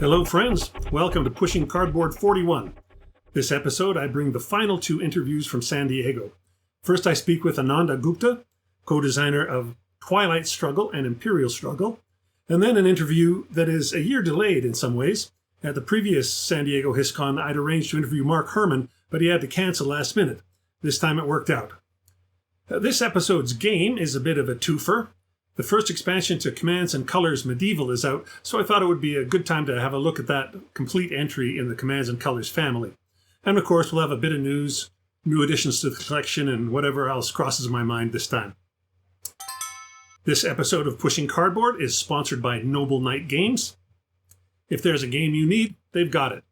Hello friends, welcome to Pushing Cardboard 41. This episode I bring the final two interviews from San Diego. First I speak with Ananda Gupta, co-designer of Twilight Struggle and Imperial Struggle, and then an interview that is a year delayed in some ways. At the previous San Diego HISCON I'd arranged to interview Mark Herman, but he had to cancel last minute. This time it worked out. This episode's game is a bit of a twofer. The first expansion to Commands and Colors Medieval is out, so I thought it would be a good time to have a look at that complete entry in the Commands and Colors family. And of course, we'll have a bit of news, new additions to the collection, and whatever else crosses my mind this time. This episode of Pushing Cardboard is sponsored by Noble Knight Games. If there's a game you need, they've got it.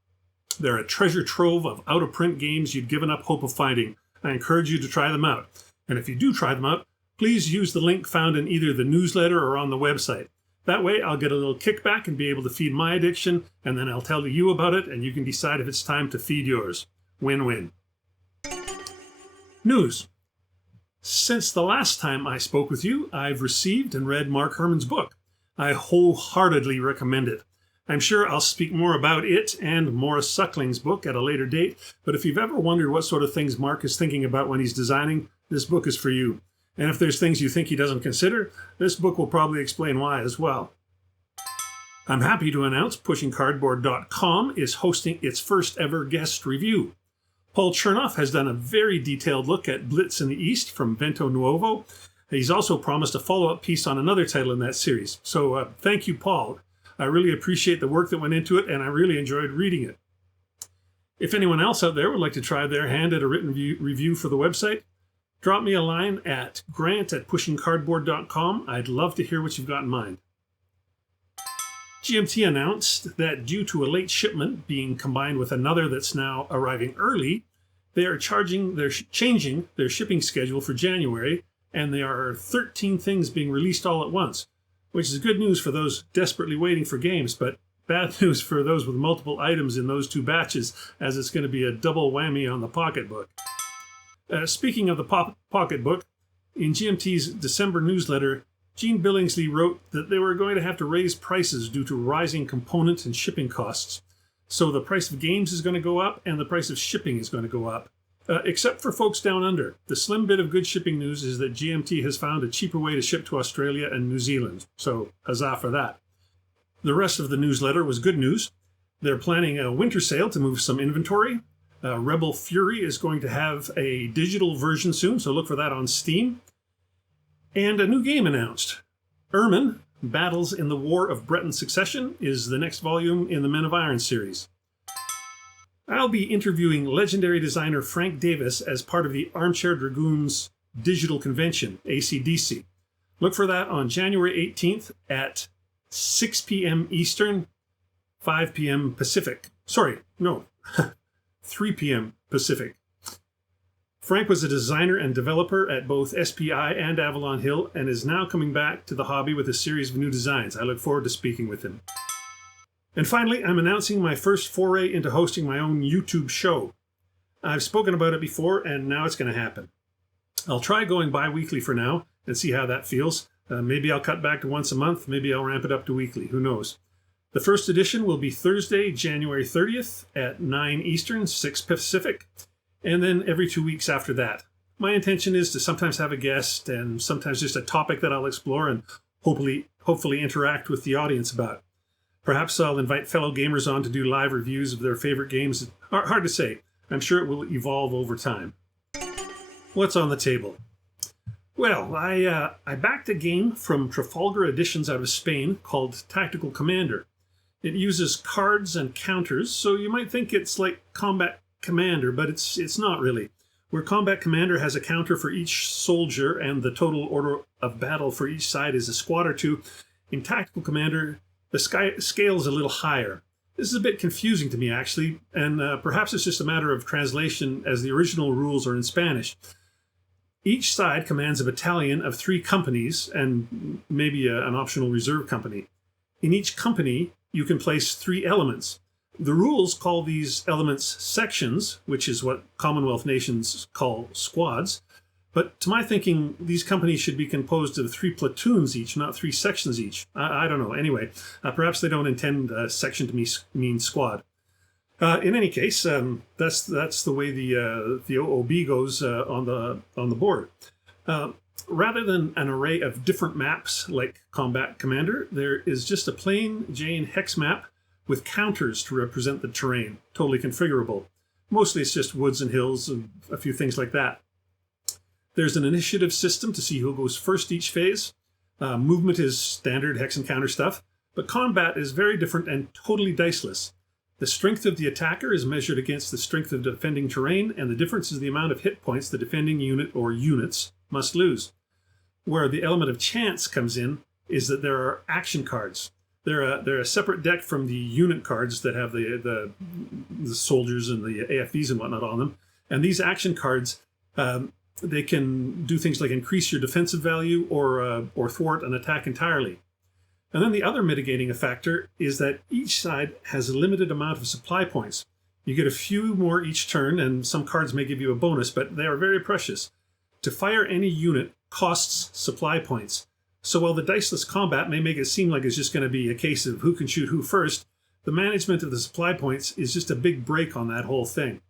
They're a treasure trove of out-of-print games you'd given up hope of finding. I encourage you to try them out. And if you do try them out, please use the link found in either the newsletter or on the website. That way I'll get a little kickback and be able to feed my addiction, and then I'll tell you about it, and you can decide if it's time to feed yours. Win-win. News. Since the last time I spoke with you, I've received and read Mark Herman's book. I wholeheartedly recommend it. I'm sure I'll speak more about it and Morris Suckling's book at a later date, but if you've ever wondered what sort of things Mark is thinking about when he's designing, this book is for you. And if there's things you think he doesn't consider, this book will probably explain why as well. I'm happy to announce PushingCardboard.com is hosting its first ever guest review. Paul Chernoff has done a very detailed look at Blitz in the East from Vento Nuovo. He's also promised a follow-up piece on another title in that series. So thank you, Paul. I really appreciate the work that went into it, and I really enjoyed reading it. If anyone else out there would like to try their hand at a written review for the website, drop me a line at grant@pushingcardboard.com. I'd love to hear what you've got in mind. GMT announced that due to a late shipment being combined with another that's now arriving early, they are changing their shipping schedule for January, and there are 13 things being released all at once, which is good news for those desperately waiting for games, but bad news for those with multiple items in those two batches, as it's going to be a double whammy on the pocketbook. Speaking of the pocketbook, in GMT's December newsletter, Gene Billingsley wrote that they were going to have to raise prices due to rising component and shipping costs. So the price of games is going to go up and the price of shipping is going to go up. Except for folks down under. The slim bit of good shipping news is that GMT has found a cheaper way to ship to Australia and New Zealand. So huzzah for that. The rest of the newsletter was good news. They're planning a winter sale to move some inventory. Rebel Fury is going to have a digital version soon, so look for that on Steam. And a new game announced. Herman, Battles in the War of Breton Succession, is the next volume in the Men of Iron series. I'll be interviewing legendary designer Frank Davis as part of the Armchair Dragoons Digital Convention, ACDC. Look for that on January 18th at 6 p.m. Eastern, 5 p.m. Pacific. 3 p.m. Pacific. Frank was a designer and developer at both SPI and Avalon Hill and is now coming back to the hobby with a series of new designs. I look forward to speaking with him. And finally, I'm announcing my first foray into hosting my own YouTube show. I've spoken about it before, and now it's going to happen. I'll try going bi-weekly for now and see how that feels. Maybe I'll cut back to once a month. Maybe I'll ramp it up to weekly. Who knows? The first edition will be Thursday, January 30th at 9 Eastern, 6 Pacific, and then every 2 weeks after that. My intention is to sometimes have a guest and sometimes just a topic that I'll explore and hopefully interact with the audience about. Perhaps I'll invite fellow gamers on to do live reviews of their favorite games. Hard to say. I'm sure it will evolve over time. What's on the table? Well, I backed a game from Trafalgar Editions out of Spain called Tactical Commander. It uses cards and counters, so you might think it's like Combat Commander, but it's not really. Where Combat Commander has a counter for each soldier and the total order of battle for each side is a squad or two, in Tactical Commander, the scale is a little higher. This is a bit confusing to me, actually, and perhaps it's just a matter of translation as the original rules are in Spanish. Each side commands a battalion of 3 companies and maybe an optional reserve company. In each company, you can place 3 elements. The rules call these elements sections, which is what Commonwealth nations call squads. But to my thinking, these companies should be composed of 3 platoons each, not 3 sections each. I don't know. Anyway, perhaps they don't intend section to mean squad. In any case, that's the way the OOB goes on the board. Rather than an array of different maps like Combat Commander, there is just a plain Jane hex map with counters to represent the terrain, totally configurable. Mostly it's just woods and hills and a few things like that. There's an initiative system to see who goes first each phase. Movement is standard hex and counter stuff, but combat is very different and totally diceless. The strength of the attacker is measured against the strength of defending terrain, and the difference is the amount of hit points the defending unit or units must lose. Where the element of chance comes in is that there are action cards. They're a separate deck from the unit cards that have the soldiers and the AFVs and whatnot on them. And these action cards, they can do things like increase your defensive value or thwart an attack entirely. And then the other mitigating factor is that each side has a limited amount of supply points. You get a few more each turn, and some cards may give you a bonus, but they are very precious. To fire any unit costs supply points. So while the diceless combat may make it seem like it's just going to be a case of who can shoot who first, the management of the supply points is just a big break on that whole thing.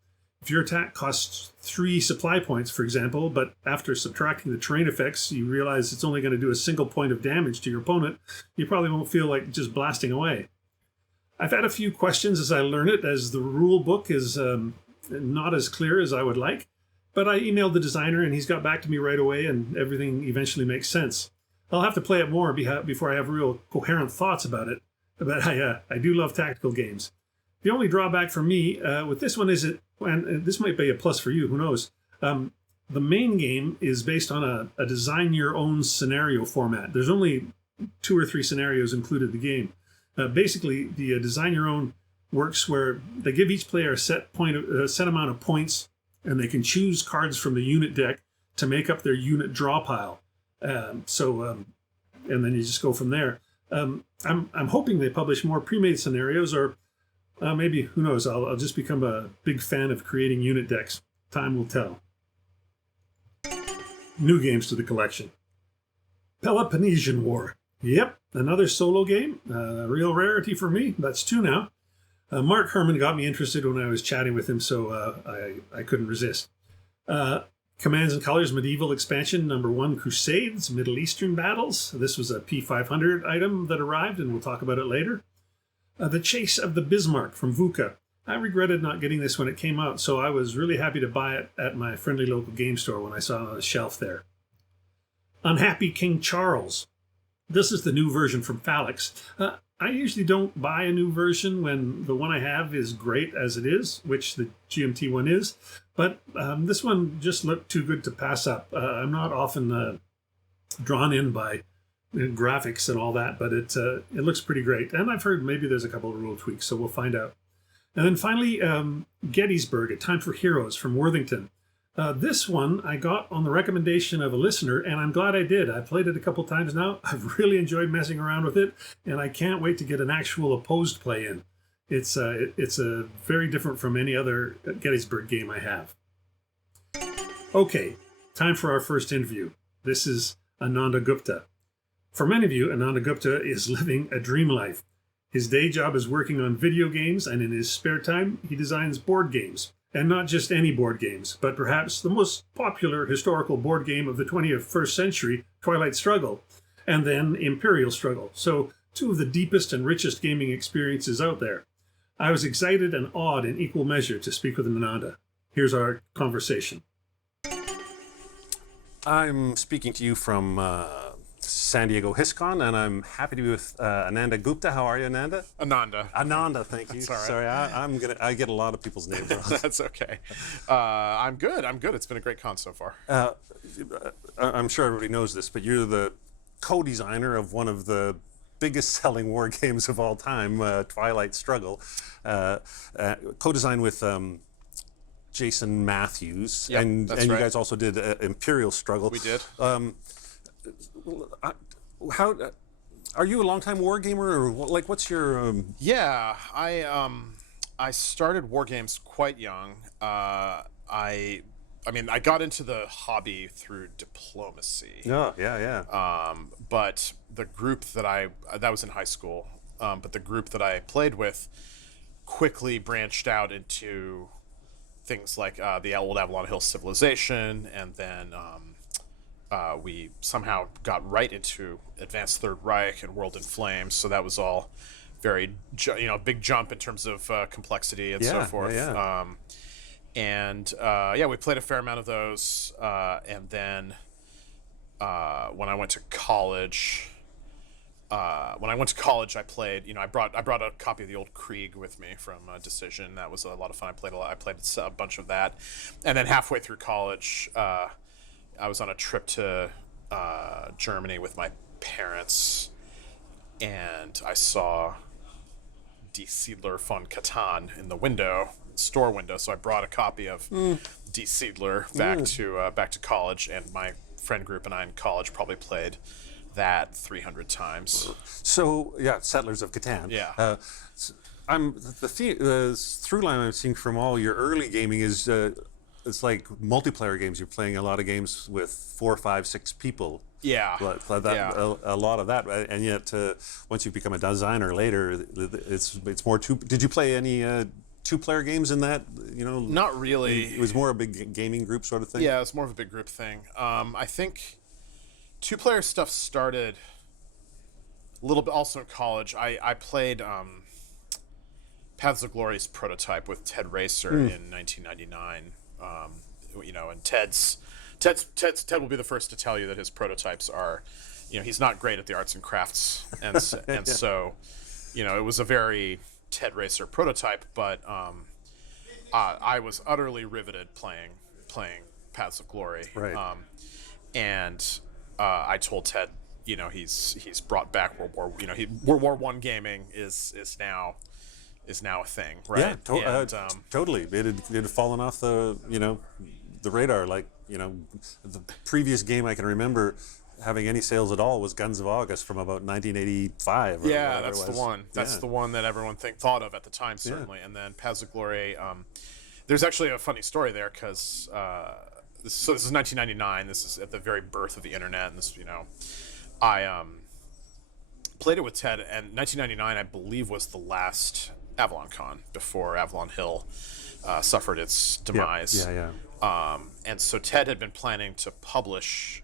If your attack costs 3 supply points, for example, but after subtracting the terrain effects, you realize it's only going to do a single point of damage to your opponent, you probably won't feel like just blasting away. I've had a few questions as I learn it, as the rule book is not as clear as I would like, but I emailed the designer and he's got back to me right away and everything eventually makes sense. I'll have to play it more before I have real coherent thoughts about it, but I do love tactical games. The only drawback for me with this one is and this might be a plus for you, who knows, the main game is based on a design your own scenario format. There's only 2 or 3 scenarios included in the game. Basically, the design your own works where they give each player a set amount of points, and they can choose cards from the unit deck to make up their unit draw pile. And then you just go from there. I'm hoping they publish more pre-made scenarios, or maybe, who knows, I'll just become a big fan of creating unit decks. Time will tell. New games to the collection. Peloponnesian War. Yep, another solo game. A real rarity for me. That's 2 now. Mark Herman got me interested when I was chatting with him, so I couldn't resist. Commands and Colors Medieval Expansion number 1, Crusades, Middle Eastern Battles. This was a P500 item that arrived, and we'll talk about it later. The Chase of the Bismarck from VUCA. I regretted not getting this when it came out, so I was really happy to buy it at my friendly local game store when I saw it on the shelf there. Unhappy King Charles. This is the new version from Phalanx. I usually don't buy a new version when the one I have is great as it is, which the GMT one is, but this one just looked too good to pass up. I'm not often drawn in by graphics and all that, but it looks pretty great. And I've heard maybe there's a couple of rule tweaks, so we'll find out. And then finally, Gettysburg, A Time for Heroes from Worthington. This one I got on the recommendation of a listener, and I'm glad I did. I've played it a couple times now. I've really enjoyed messing around with it, and I can't wait to get an actual opposed play in. It's a very different from any other Gettysburg game I have. Okay, time for our first interview. This is Ananda Gupta. For many of you, Ananda Gupta is living a dream life. His day job is working on video games, and in his spare time, he designs board games. And not just any board games, but perhaps the most popular historical board game of the 21st century, Twilight Struggle, and then Imperial Struggle. So 2 of the deepest and richest gaming experiences out there. I was excited and awed in equal measure to speak with Ananda. Here's our conversation. I'm speaking to you from San Diego HISCON, and I'm happy to be with Ananda Gupta. How are you, Ananda? Ananda, thank you. That's Sorry, I get a lot co-designs names wrong. That's okay. I'm good. It's been a great con so far. I'm sure everybody knows this, but you're the co-designer of one of the biggest selling war games of all time, Twilight Struggle. Co-designed with Jason Matthews, Yep, and that's you right. guys also did Imperial Struggle. We did. How are you a longtime war gamer, or like what's your? Yeah, I started war games quite young. I mean, I got into the hobby through diplomacy. Oh, yeah, yeah. But the group that was in high school. But the group that I played with quickly branched out into things like the old Avalon Hill civilization, and then we somehow got right into Advanced Third Reich and World in Flames. So that was all very, big jump in terms of complexity and so forth. Yeah. We played a fair amount of those, and then when I went to college. I played. I brought a copy of the old Krieg with me from Decision. That was a lot of fun. I played a bunch of that, and then halfway through college, I was on a trip to Germany with my parents, and I saw Die Siedler von Catan in the store window. So I brought a copy of Die Siedler back to college, and my friend group and I in college probably played that 300 times. So yeah, Settlers of Catan. Yeah. The through line I'm seeing from all your early gaming is it's like multiplayer games. You're playing a lot of games with 4, 5, 6 people. Yeah. A lot of that, and yet once you become a designer later, it's more two. Did you play any 2-player games in that? Not really. It was more a big gaming group sort of thing. Yeah, it's more of a big group thing. I think 2-player stuff started a little bit also in college. I played Paths of Glory's prototype with Ted Racer in 1999. And Ted will be the first to tell you that his prototypes are, he's not great at the arts and crafts, and so, it was a very Ted Racer prototype, but I was utterly riveted playing Paths of Glory, right. I told Ted, he's brought back World War I gaming is now a thing, right? Yeah, totally. It had fallen off the radar. Like the previous game I can remember having any sales at all was Guns of August from about 1985. Yeah, that's the one. That's the one that everyone thought of at the time, certainly. Yeah. And then Paths of Glory. There's actually a funny story there because. This is 1999. This is at the very birth of the internet, and this, I played it with Ted, and 1999, I believe, was the last AvalonCon before Avalon Hill suffered its demise. Yeah. And so Ted had been planning to publish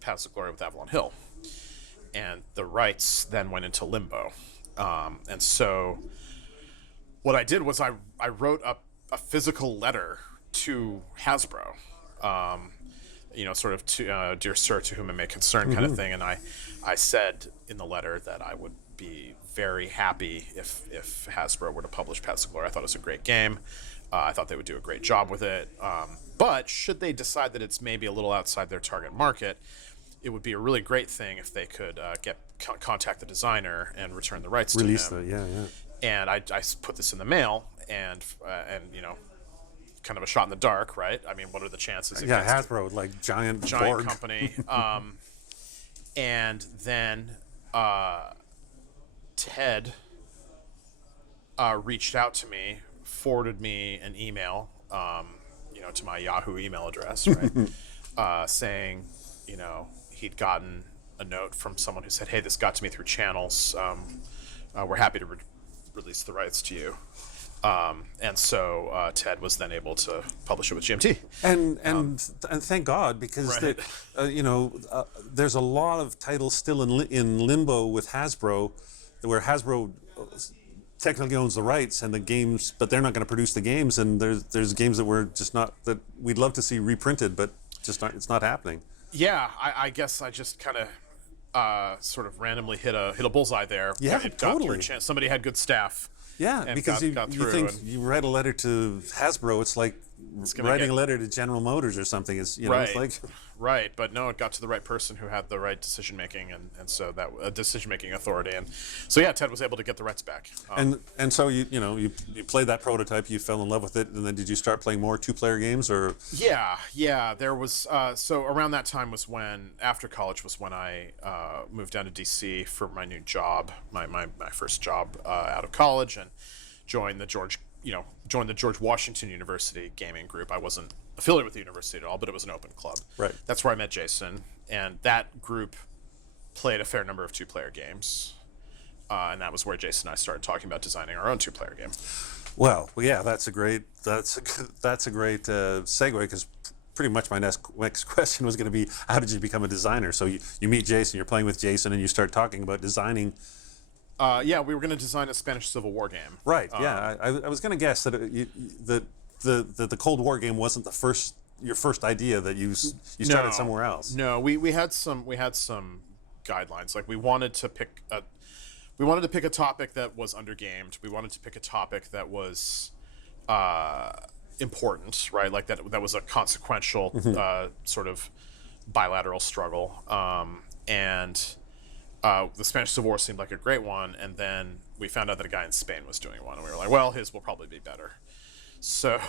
Paths of Glory with Avalon Hill, and the rights then went into limbo. And so what I did was I wrote a physical letter to Hasbro. Sort of to dear sir, to whom it may concern kind of thing, and I said in the letter that I would be very happy if Hasbro were to publish Paths of Glory. I thought it was a great game. I thought they would do a great job with it. But should they decide that it's maybe a little outside their target market, it would be a really great thing if they could contact the designer and return the rights to him. And I put this in the mail, and kind of a shot in the dark, right? I mean, what are the chances? Hasbro, like giant board company. And then Ted reached out to me, forwarded me an email, to my Yahoo email address, right? Saying, he'd gotten a note from someone who said, "Hey, this got to me through channels. We're happy to release the rights to you." And so Ted was then able to publish it with GMT. And thank God, because right. there's a lot of titles still in limbo with Hasbro, where Hasbro technically owns the rights and the games, but they're not going to produce the games. And there's games that that we'd love to see reprinted, but it's not happening. Yeah, I guess I just kind of sort of randomly hit a bullseye there. Yeah, totally. Somebody had good staff. Yeah, because you think you write a letter to Hasbro, it's like writing a letter to General Motors or something. It's right. It's like right, but no, it got to the right person who had the right decision making, and so that decision making authority, and so yeah, Ted was able to get the rights back. And so you played that prototype, you fell in love with it, and then did you start playing more 2-player games or? Yeah, there was so around that time was when after college was when I moved down to DC for my new job, my first job out of college, and joined the George joined the George Washington University gaming group. I wasn't affiliated with the university at all, but it was an open club. Right. That's where I met Jason, and that group played a fair number of two-player games, and that was where Jason and I started talking about designing our own two-player game. Well, yeah, that's a great segue, because pretty much my next question was going to be, how did you become a designer? So you meet Jason, you're playing with Jason, and you start talking about designing. Yeah, we were going to design a Spanish Civil War game. Right. Yeah, I was going to guess that the Cold War game wasn't your first idea, that you started somewhere else. No, we had some guidelines. Like we wanted to pick a topic that was undergamed. We wanted to pick a topic that was important, right? Like that was a consequential sort of bilateral struggle. And the Spanish Civil War seemed like a great one, and then we found out that a guy in Spain was doing one, and we were like, well, his will probably be better. So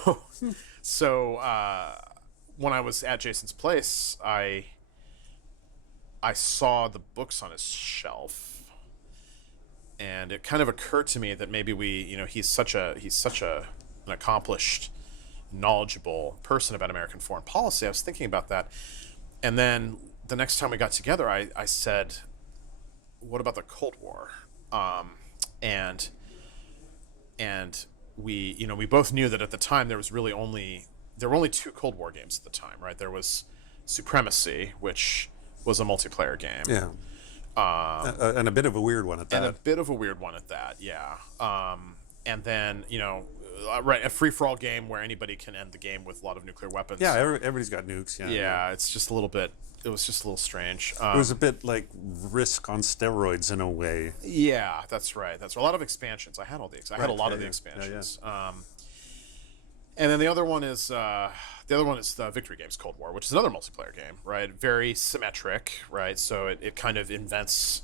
when I was at Jason's place, I saw the books on his shelf, and it kind of occurred to me that maybe he's such an accomplished, knowledgeable person about American foreign policy. I was thinking about that, and then the next time we got together, I said, what about the Cold War? And we both knew that at the time there were only two Cold War games at the time, right? There was Supremacy, which was a multiplayer game. Yeah. And a bit of a weird one at that. Yeah. And then, right, a free-for-all game where anybody can end the game with a lot of nuclear weapons. Yeah, everybody's got nukes. Yeah, it's just it was just a little strange. It was a bit like Risk on steroids in a way. Yeah, that's right. That's a lot of expansions. I had a lot of the expansions. Yeah. And then the other one is the Victory Games Cold War, which is another multiplayer game, right? Very symmetric, right? So it kind of invents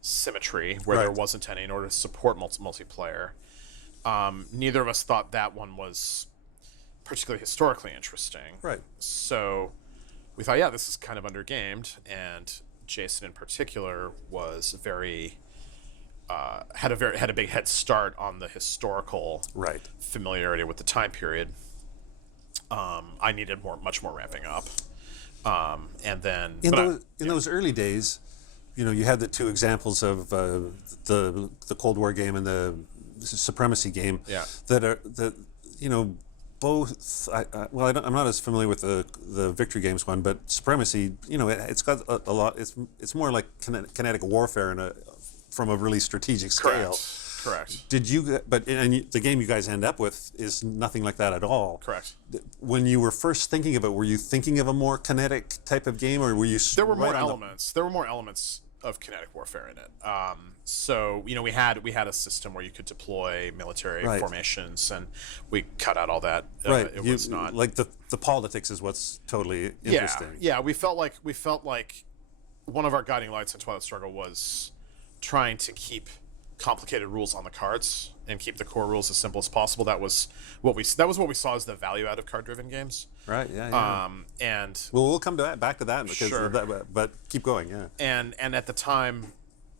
symmetry where there wasn't any in order to support multiplayer. Neither of us thought that one was particularly historically interesting. Right. So we thought, yeah, this is kind of undergamed, and Jason in particular was had a big head start on the historical familiarity with the time period. I needed much more ramping up, and then in those early days, you had the two examples of the Cold War game and the Supremacy game. Yeah. Both. I'm not as familiar with the Victory Games one, but Supremacy, it's got a lot. It's more like kinetic warfare from a really strategic scale. Correct. Did you? The game you guys end up with is nothing like that at all. Correct. When you were first thinking of it, were you thinking of a more kinetic type of game, or were you? There were more elements. There were more elements of kinetic warfare in it. So we had a system where you could deploy military formations, and we cut out all that. It was not like the politics is what's totally interesting. Yeah. We felt like one of our guiding lights in Twilight Struggle was trying to keep complicated rules on the cards and keep the core rules as simple as possible. That was what we saw as the value out of card-driven games. Right. Yeah. And we'll come back to that because sure. But keep going. Yeah. And at the time,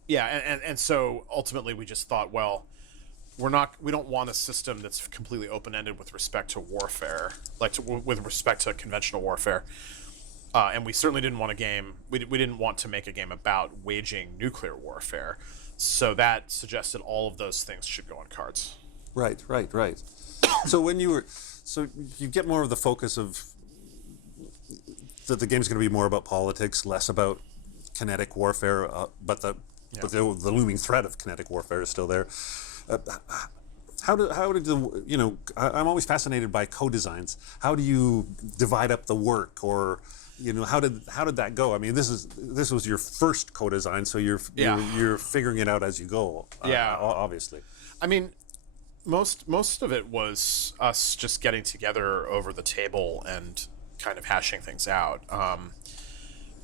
and so ultimately we just thought, well, we don't want a system that's completely open-ended with respect to warfare, with respect to conventional warfare. And we certainly didn't want a game. We didn't want to make a game about waging nuclear warfare. So that suggested all of those things should go on cards. Right. So you get more of the focus of that the game's going to be more about politics, less about kinetic warfare, but the looming threat of kinetic warfare is still there. How did I'm always fascinated by co-designs. How do you divide up the work, or how did that go? I mean, this was your first co-design, so you're figuring it out as you go. Obviously. I mean, most of it was us just getting together over the table and kind of hashing things out.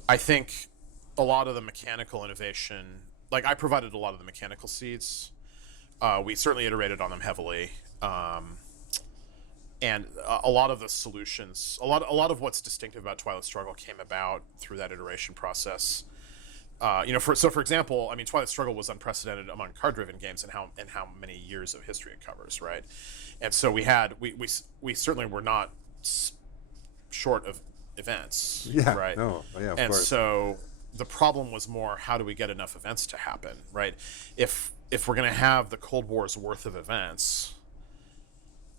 I think a lot of the mechanical innovation, like I provided a lot of the mechanical seeds. We certainly iterated on them heavily. And a lot of the solutions, a lot of what's distinctive about Twilight Struggle came about through that iteration process. For example, I mean, Twilight Struggle was unprecedented among card-driven games and how many years of history it covers, right? And so we certainly were not short of events, Yeah. right? No. Yeah. Of And course. so the problem was more, how do we get enough events to happen, right? If we're going to have the Cold War's worth of events,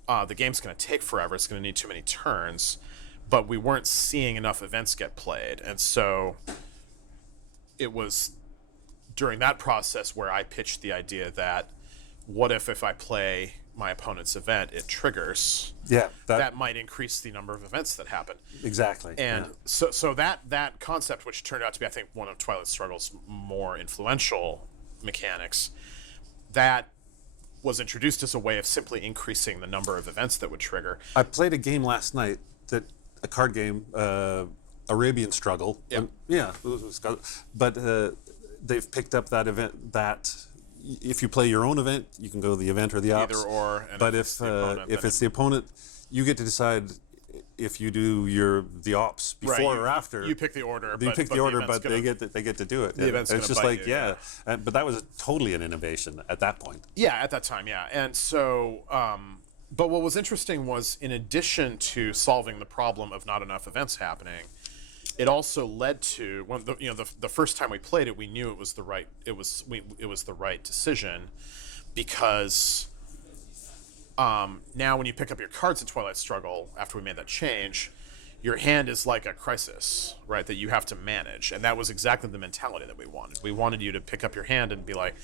the game's going to take forever. It's going to need too many turns, but we weren't seeing enough events get played, and so it was during that process where I pitched the idea that, what if I play my opponent's event, it triggers. Yeah. That might increase the number of events that happen. Exactly. And so that concept, which turned out to be, I think, one of Twilight Struggle's more influential mechanics, that was introduced as a way of simply increasing the number of events that would trigger. I played a game last night, a card game, Arabian Struggle. Yeah. But they've picked up that event that if you play your own event, you can go to the event or the ops. Either or. And But if it's the opponent, you get to decide if you do the ops before or after. You pick the order. They get to do it. The event's it's just gonna like bite you, but that was totally an innovation at that point. Yeah, at that time, yeah. And so, but what was interesting was, in addition to solving the problem of not enough events happening, it also led to the first time we played it, we knew it was the right decision, because now when you pick up your cards in Twilight Struggle after we made that change, your hand is like a crisis, right, that you have to manage. And that was exactly the mentality that we wanted. We wanted you to pick up your hand and be like,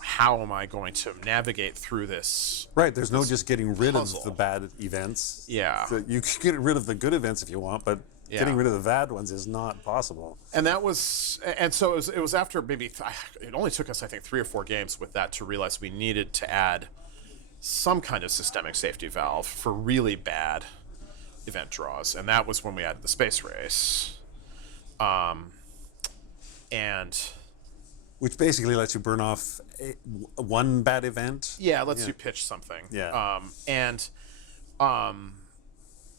how am I going to navigate through this? Right, there's no just getting rid puzzle. of the bad events. Yeah. So you can get rid of the good events if you want, but getting rid of the bad ones is not possible. And so it was after it only took us, I think, 3 or 4 games with that to realize we needed to add some kind of systemic safety valve for really bad event draws, and that was when we added the space race, and which basically lets you burn off one bad event. Yeah, lets you pitch something. Yeah.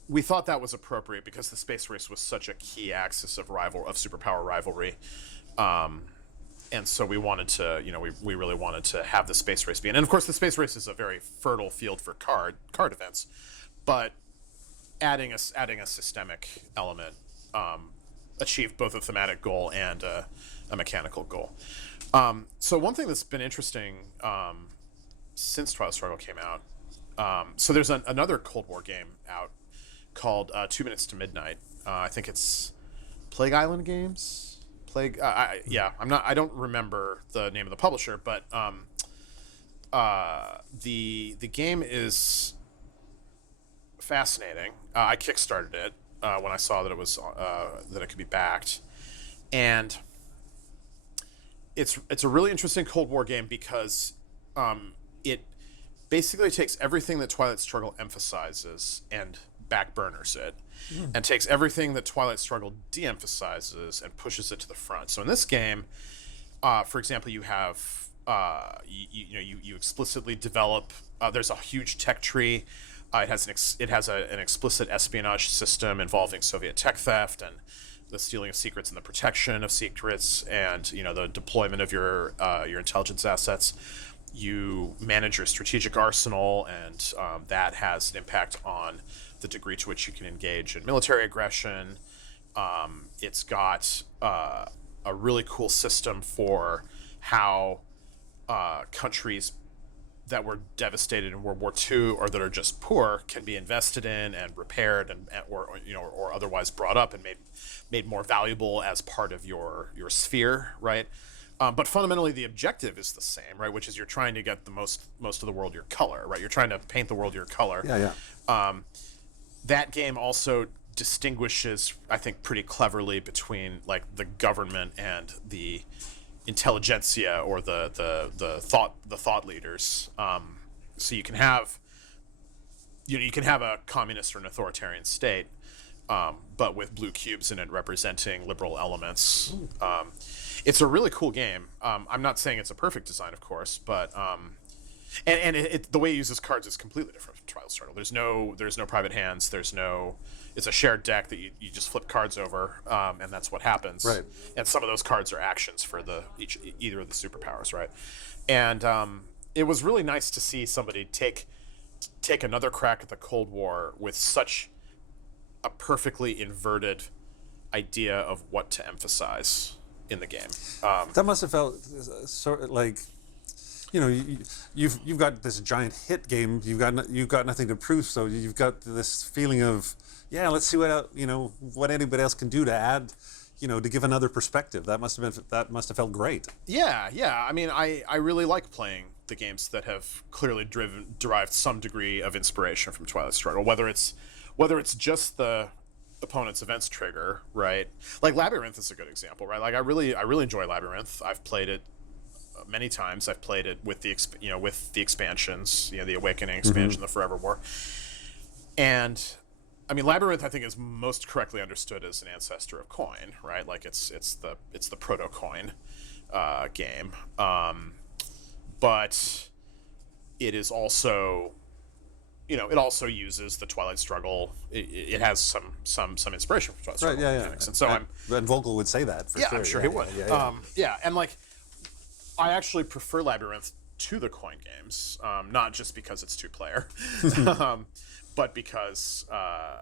We thought that was appropriate because the space race was such a key axis of superpower rivalry. And so we wanted to, we really wanted to have the space race be in. And of course, the space race is a very fertile field for card events, but adding a systemic element achieved both a thematic goal and a mechanical goal. So one thing that's been interesting since Twilight Struggle came out, so there's another Cold War game out called 2 Minutes to Midnight. I think it's Plague Island Games. I don't remember the name of the publisher, but the game is fascinating. I kickstarted it when I saw that it was that it could be backed, and it's a really interesting Cold War game because it basically takes everything that Twilight Struggle emphasizes and backburners it, and takes everything that Twilight Struggle de-emphasizes and pushes it to the front. So in this game, for example, you have you explicitly develop. There's a huge tech tree. It has an explicit espionage system involving Soviet tech theft and the stealing of secrets and the protection of secrets, and the deployment of your intelligence assets. You manage your strategic arsenal, and that has an impact on the degree to which you can engage in military aggression. It's got a really cool system for how countries that were devastated in World War II or that are just poor can be invested in and repaired or otherwise brought up and made more valuable as part of your sphere, right? But fundamentally, the objective is the same, right? Which is you're trying to get the most of the world your color, right? You're trying to paint the world your color. Yeah. That game also distinguishes, I think, pretty cleverly between like the government and the intelligentsia or the thought leaders. So you can have a communist or an authoritarian state, but with blue cubes in it representing liberal elements. It's a really cool game. I'm not saying it's a perfect design, of course, but the way it uses cards is completely different from Twilight Struggle. There's no private hands. There's no it's a shared deck that you just flip cards over, and that's what happens. Right. And some of those cards are actions for either of the superpowers, right? And it was really nice to see somebody take another crack at the Cold War with such a perfectly inverted idea of what to emphasize in the game. That must have felt sort of like, you've got this giant hit game. You've got nothing to prove, so you've got this feeling of, yeah, let's see what anybody else can do to add, to give another perspective. That must have felt great. Yeah. I mean, I really like playing the games that have clearly derived some degree of inspiration from Twilight Struggle, whether it's just the opponent's events trigger, right? Like Labyrinth is a good example, right? Like I really enjoy Labyrinth. I've played it many times. I've played it with the expansions, the Awakening expansion, the Forever War. And I mean, Labyrinth I think is most correctly understood as an ancestor of Coin, right? Like it's the proto Coin game. But it is also, it also uses the Twilight Struggle. It has some inspiration from Twilight Struggle mechanics. And so and Vogel would say that for sure. I'm sure he would. And like, I actually prefer Labyrinth to the Coin games, not just because it's 2-player, but because I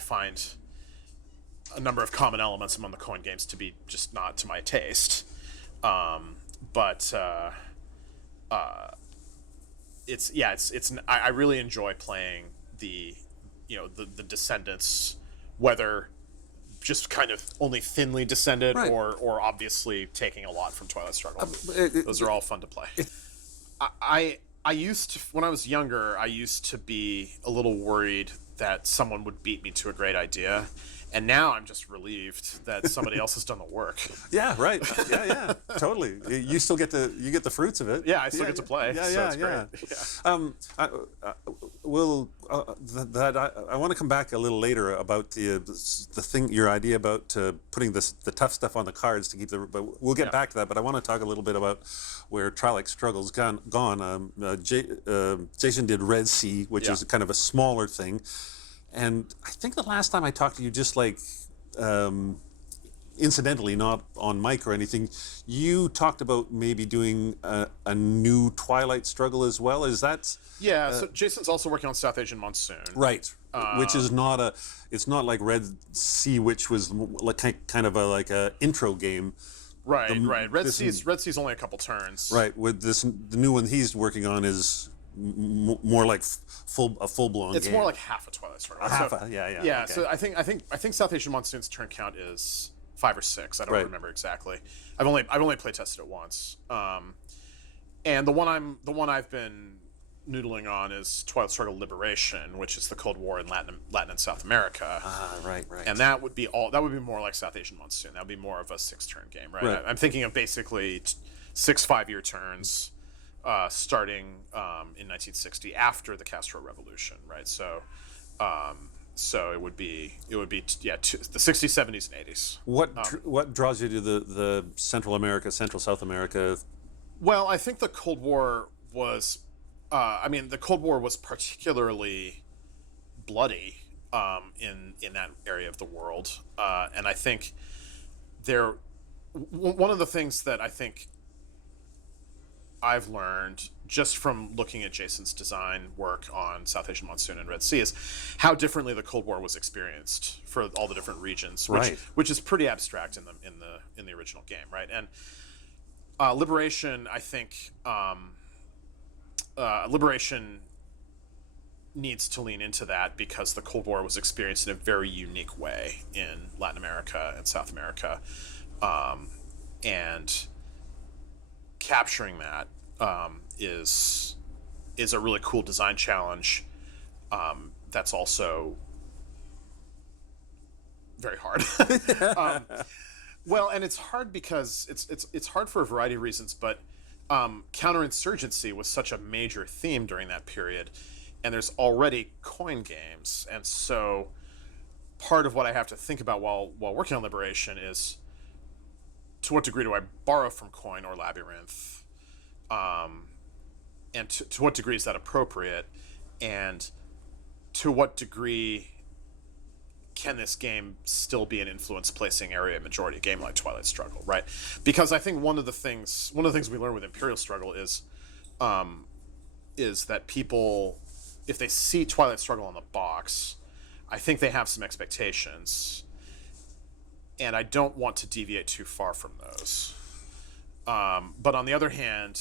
find a number of common elements among the Coin games to be just not to my taste. I really enjoy playing the descendants, whether just kind of only thinly descended, right, or obviously taking a lot from Twilight Struggle. Those are all fun to play. I used to, when I was younger, I used to be a little worried that someone would beat me to a great idea. And now I'm just relieved that somebody else has done the work. Yeah, right. Yeah, totally. You still get the fruits of it. Yeah, I still get to play. Yeah. I want to come back a little later about the thing, your idea about putting the tough stuff on the cards to keep but we'll get back to that. But I want to talk a little bit about where Twilight Struggle's gone. Jason did Red Sea, which is kind of a smaller thing. And I think the last time I talked to you, just like incidentally, not on mic or anything, you talked about maybe doing a new Twilight Struggle as well. Is that? Yeah. So Jason's also working on South Asian Monsoon. Right. Which is not it's not like Red Sea, which was like kind of like a intro game. Right. Red Sea's only a couple turns. Right. With the new one he's working on is more like a full-blown it's game. more like half a Twilight Struggle. Yeah. Okay. Okay. So I think South Asian Monsoon's turn count is 5 or 6. I don't remember exactly. I've only play tested it once. And the one I've been noodling on is Twilight Struggle Liberation, which is the Cold War in Latin and South America. Right. And that would be more like South Asian Monsoon. That would be more of a 6-turn game, right? I'm thinking of basically 6 5-year turns. Starting in 1960 after the Castro Revolution, right? So it would be the 60s, 70s, and 80s. What draws you to the Central South America? Well, I think the Cold War was, the Cold War was particularly bloody in that area of the world, and I think one of the things that I think I've learned just from looking at Jason's design work on South Asian Monsoon and Red Sea is how differently the Cold War was experienced for all the different regions, which is pretty abstract in the original game, right? And Liberation, I think, Liberation needs to lean into that because the Cold War was experienced in a very unique way in Latin America and South America, and capturing that is a really cool design challenge. That's also very hard. Well, and it's hard because it's hard for a variety of reasons, but counterinsurgency was such a major theme during that period, and there's already coin games, and so part of what I have to think about while working on Liberation is to what degree do I borrow from Coin or Labyrinth, and to what degree is that appropriate, and to what degree can this game still be an influence-placing area majority game like Twilight Struggle, right? Because I think one of the things we learn with Imperial Struggle is that people, if they see Twilight Struggle on the box, I think they have some expectations, and I don't want to deviate too far from those. But on the other hand,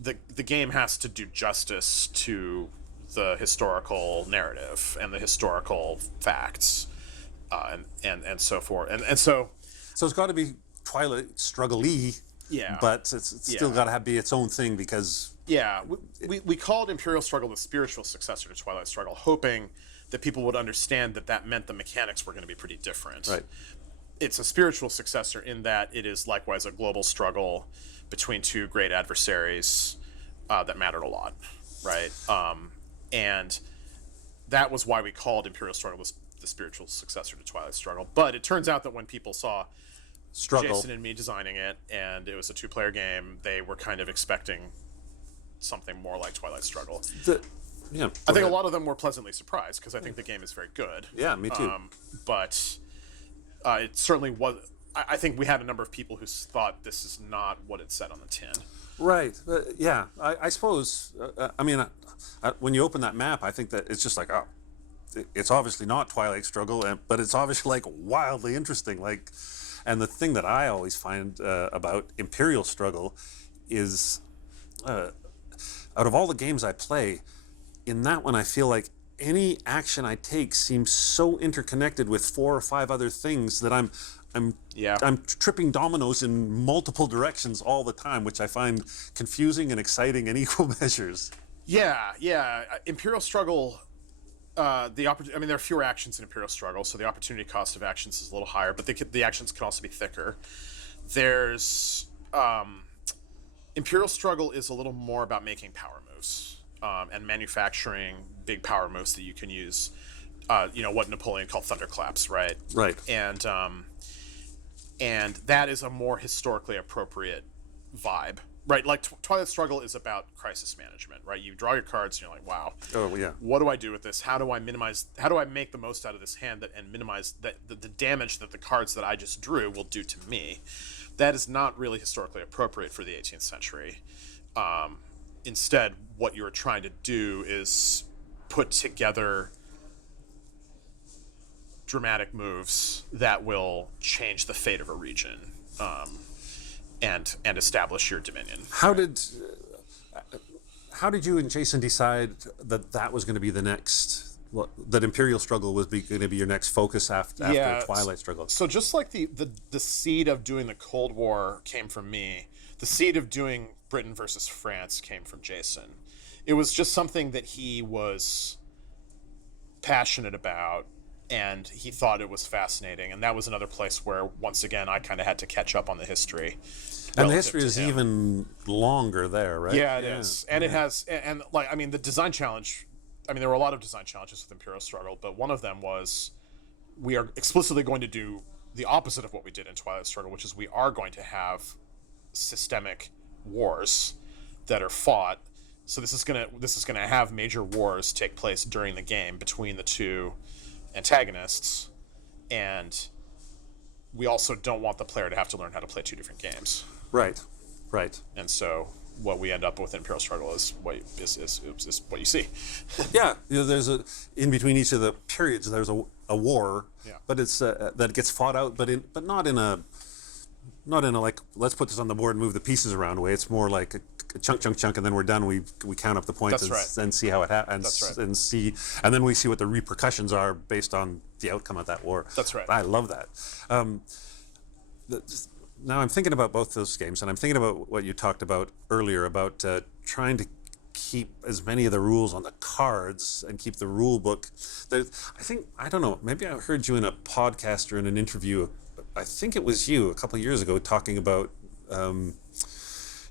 the game has to do justice to the historical narrative and the historical facts, and so forth, and so it's got to be Twilight Struggle-y. Yeah, but it's still got to be its own thing because we called Imperial Struggle the spiritual successor to Twilight Struggle, hoping that people would understand that meant the mechanics were going to be pretty different. Right. It's a spiritual successor in that it is likewise a global struggle between two great adversaries that mattered a lot, right? And that was why we called Imperial Struggle the spiritual successor to Twilight Struggle. But it turns out that when people saw Jason and me designing it, and it was a 2-player game, they were kind of expecting something more like Twilight Struggle. I think a lot of them were pleasantly surprised, because I think the game is very good. Yeah, me too. But it certainly was. I think we had a number of people who thought this is not what it said on the tin. Right. I suppose. When you open that map, I think that it's just like, oh, it's obviously not Twilight Struggle, but it's obviously like wildly interesting. Like, and the thing that I always find about Imperial Struggle is, out of all the games I play, in that one I feel like any action I take seems so interconnected with 4 or 5 other things that I'm tripping dominoes in multiple directions all the time, which I find confusing and exciting in equal measures. Yeah. Imperial Struggle, there are fewer actions in Imperial Struggle, so the opportunity cost of actions is a little higher, but the actions can also be thicker. There's Imperial Struggle is a little more about making power moves and manufacturing big power moves that you can use. What Napoleon called thunderclaps, right? Right. And that is a more historically appropriate vibe, right? Like Twilight Struggle is about crisis management, right? You draw your cards and you're like, wow, what do I do with this? How do I make the most out of this hand and minimize the damage that the cards that I just drew will do to me? That is not really historically appropriate for the 18th century. Instead, what you're trying to do is put together dramatic moves that will change the fate of a region, and establish your dominion. How did you and Jason decide that was going to be the next, that Imperial Struggle was going to be your next focus after Twilight Struggle? So just like the seed of doing the Cold War came from me, the seed of doing Britain versus France came from Jason. It was just something that he was passionate about, and he thought it was fascinating, and that was another place where, once again, I kind of had to catch up on the history. And the history is even longer there, right? Yeah, it is. And it has, the design challenge, there were a lot of design challenges with Imperial Struggle, but one of them was, we are explicitly going to do the opposite of what we did in Twilight Struggle, which is we are going to have systemic wars that are fought. So this is gonna have major wars take place during the game between the two antagonists, and we also don't want the player to have to learn how to play 2 different games. Right. And so what we end up with in Imperial Struggle is what you see. Yeah, there's in between each of the periods there's a war, but it's that gets fought out, but not in a like, let's put this on the board and move the pieces around way. It's more like a chunk, and then we're done. We count up the points and see how it happens, and then we see what the repercussions are based on the outcome of that war. That's right. I love that. Now I'm thinking about both those games, and I'm thinking about what you talked about earlier about trying to keep as many of the rules on the cards and keep the rule book. I don't know, maybe I heard you in a podcast or in an interview, I think it was you a couple of years ago, talking about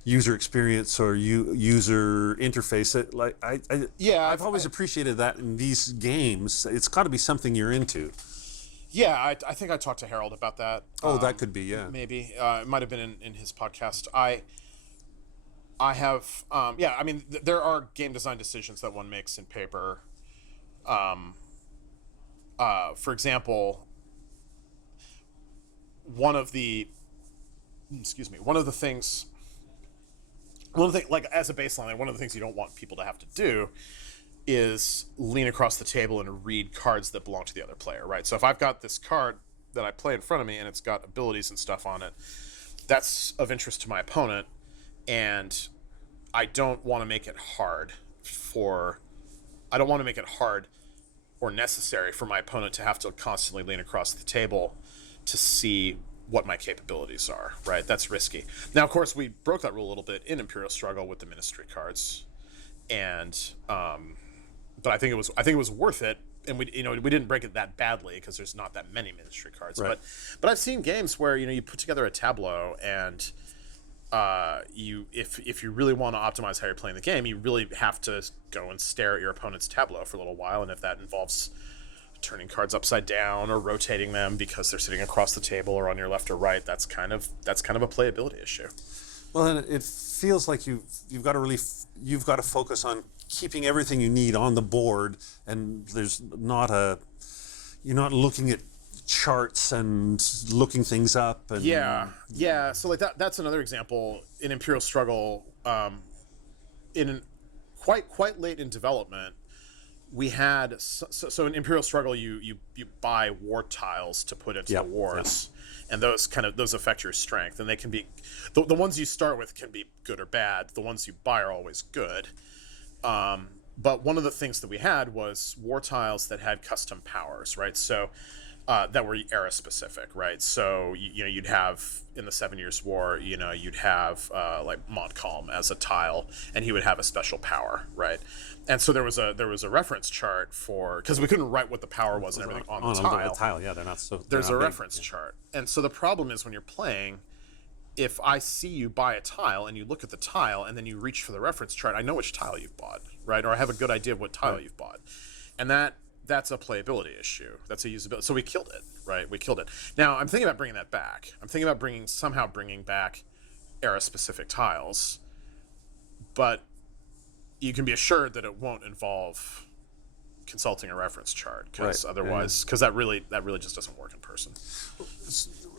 user experience or user interface. I've always appreciated that in these games. It's got to be something you're into. Yeah, I think I talked to Harold about that. Oh, that could be, yeah. Maybe. It might have been in his podcast. I have, there are game design decisions that one makes in paper for example, one of the things, like as a baseline, one of the things you don't want people to have to do is lean across the table and read cards that belong to the other player, right? So if I've got this card that I play in front of me and it's got abilities and stuff on it, that's of interest to my opponent, and I don't want to make it hard or necessary for my opponent to have to constantly lean across the table to see what my capabilities are, right? That's risky. Now, of course, we broke that rule a little bit in Imperial Struggle with the Ministry cards, and but I think it was worth it, and we didn't break it that badly because there's not that many Ministry cards. Right. But I've seen games where you put together a tableau and if you really want to optimize how you're playing the game, you really have to go and stare at your opponent's tableau for a little while, and if that involves turning cards upside down or rotating them because they're sitting across the table or on your left or right, that's kind of a playability issue. Well, and it feels like you've got to focus on keeping everything you need on the board, and you're not looking at charts and looking things up. And yeah. So like that's another example in Imperial Struggle. Quite late in development, we had so in Imperial Struggle you buy war tiles to put into the wars. Yep. And those affect your strength, and they can be the ones you start with can be good or bad. The ones you buy are always good. But one of the things that we had was war tiles that had custom powers, right? So that were era specific, right? So you'd have in the 7 Years' War, you'd have like Montcalm as a tile, and he would have a special power, right? And so there was a reference chart because we couldn't write what the power was and everything on the tile. Yeah, they're not so. There's a reference chart, and so the problem is when you're playing, if I see you buy a tile and you look at the tile and then you reach for the reference chart, I know which tile you've bought, right? Or I have a good idea of what tile you've bought, and that's a playability issue. That's a usability. So we killed it, right? We killed it. Now I'm thinking about bringing that back. I'm thinking about bringing back era-specific tiles, but you can be assured that it won't involve consulting a reference chart, because otherwise, because that really just doesn't work in person.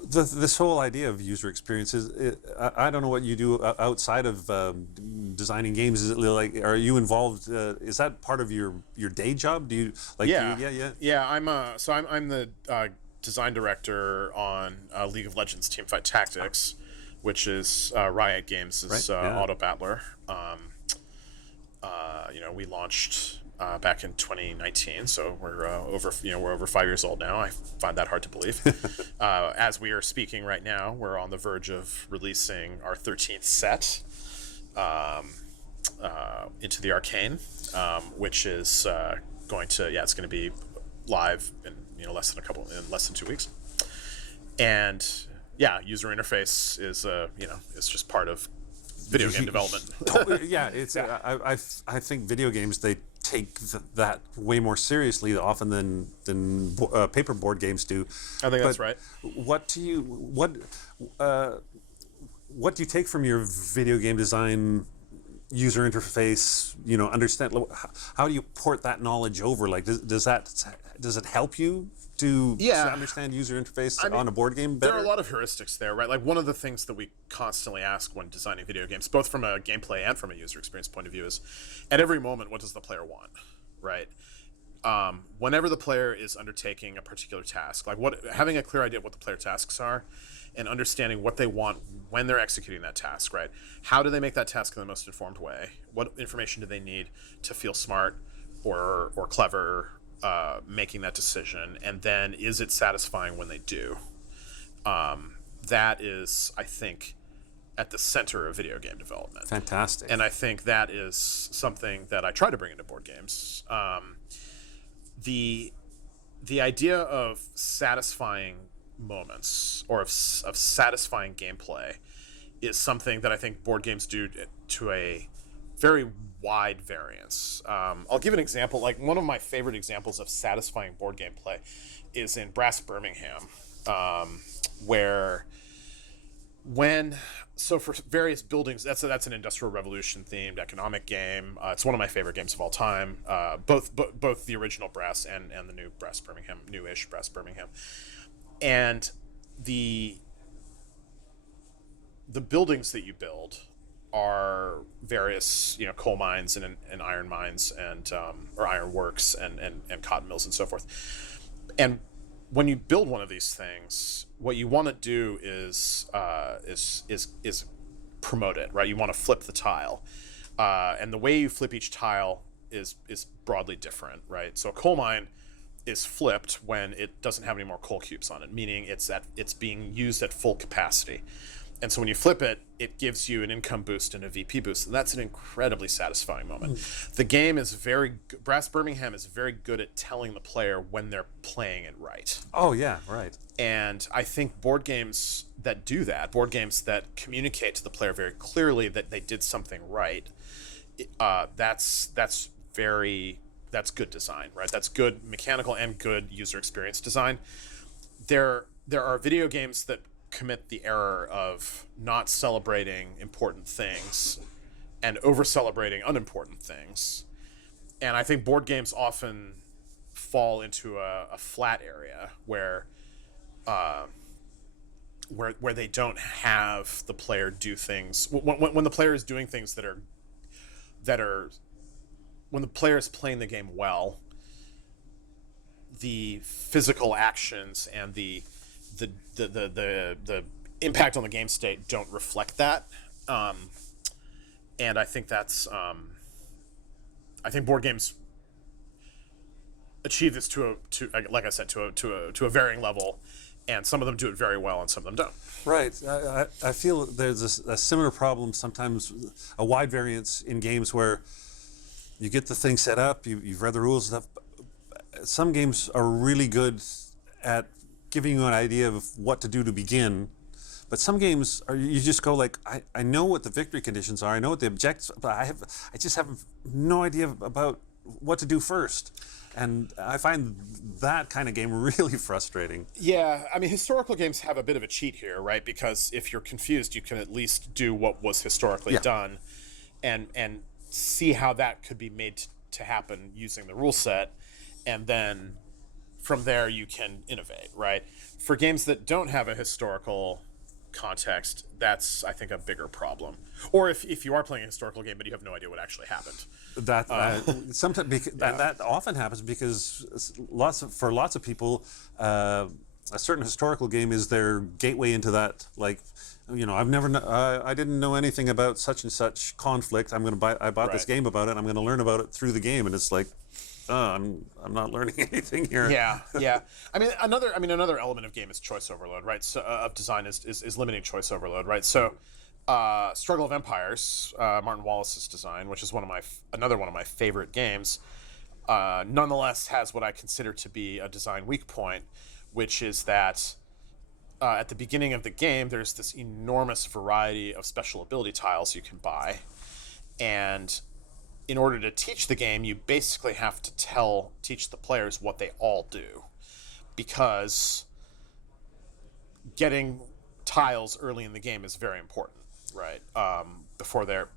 This whole idea of user experience I don't know what you do outside of designing games. Is it like, are you involved? Is that part of your day job? Do you like? Yeah. I'm the design director on League of Legends Teamfight Tactics, which is Riot Games' auto battler. We launched back in 2019, so we're over 5 years old now. I find that hard to believe. As we are speaking right now, we're on the verge of releasing our 13th set, Into the Arcane, which is going to be live in less than 2 weeks. And user interface is just part of video game development. It's I think video games, they take that way more seriously often than paperboard games do. I think that's right. What do you take from your video game design user interface? Understand, how do you port that knowledge over? Like, does it help you to understand user interface on a board game better? There are a lot of heuristics there, right? Like, one of the things that we constantly ask when designing video games, both from a gameplay and from a user experience point of view, is at every moment, what does the player want, right? Whenever the player is undertaking a particular task, like having a clear idea of what the player tasks are and understanding what they want when they're executing that task, right? How do they make that task in the most informed way? What information do they need to feel smart or clever making that decision? And then, is it satisfying when they do? That is, I think, at the center of video game development. Fantastic. And I think that is something that I try to bring into board games. The idea of satisfying moments or of satisfying gameplay is something that I think board games do to a very wide variance. I'll give an example. Like, one of my favorite examples of satisfying board gameplay is in Brass Birmingham, where For various buildings, that's an Industrial Revolution themed economic game. It's one of my favorite games of all time. Both the original Brass and the new Brass Birmingham, newish Brass Birmingham, and the buildings that you build are various coal mines and iron mines and or iron works and cotton mills and so forth. And when you build one of these things, what you want to do is promote it, right? You want to flip the tile, and the way you flip each tile is broadly different, right? So a coal mine is flipped when it doesn't have any more coal cubes on it, meaning it's being used at full capacity. And so when you flip it, it gives you an income boost and a VP boost, and that's an incredibly satisfying moment. The game is Brass Birmingham is very good at telling the player when they're playing it right. Oh yeah, right. And I think board games that do that, board games that communicate to the player very clearly that they did something right, that's good design, right? That's good mechanical and good user experience design. There are video games that commit the error of not celebrating important things and over celebrating unimportant things, and I think board games often fall into a flat area where they don't have the player do things when the player is doing things that are when the player is playing the game well. The physical actions and the impact on the game state don't reflect that, and I think that's I think board games achieve this to like I said, to a varying level, and some of them do it very well and some of them don't. Right. I feel there's a similar problem sometimes, a wide variance in games where you get the thing set up, you've read the rules and stuff. Some games are really good at giving you an idea of what to do to begin, but some games are, you just go like, I know what the victory conditions are, I know what the objectives, but I just have no idea about what to do first. And I find that kind of game really frustrating. Yeah, I mean, historical games have a bit of a cheat here, right? Because if you're confused, you can at least do what was historically done, and see how that could be made to happen using the rule set, and then from there you can innovate, right? For games that don't have a historical context, that's, I think, a bigger problem. Or if you are playing a historical game but you have no idea what actually happened. That sometimes that often happens because for lots of people, a certain historical game is their gateway into that. Like, I didn't know anything about such and such conflict. I bought this game about it. I'm going to learn about it through the game, and it's like, I'm not learning anything here. Yeah. I mean, another element of game is choice overload, right? So of design is limiting choice overload, right? So, Struggle of Empires, Martin Wallace's design, which is another one of my favorite games, nonetheless has what I consider to be a design weak point, which is that at the beginning of the game, there's this enormous variety of special ability tiles you can buy, and in order to teach the game, you basically have to teach the players what they all do, because getting tiles early in the game is very important, right? Before they're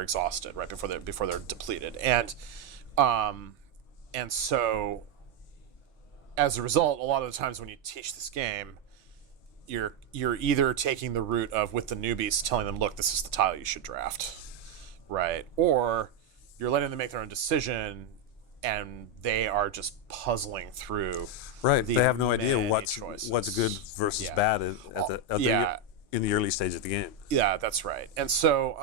exhausted, right? Before they're depleted, and so as a result, a lot of the times when you teach this game, you're either taking the route of, with the newbies, telling them, look, this is the tile you should draft, right? Or you're letting them make their own decision, and they are just puzzling through. Right, they have no idea what's good versus bad in the early stage of the game. Yeah, that's right. And so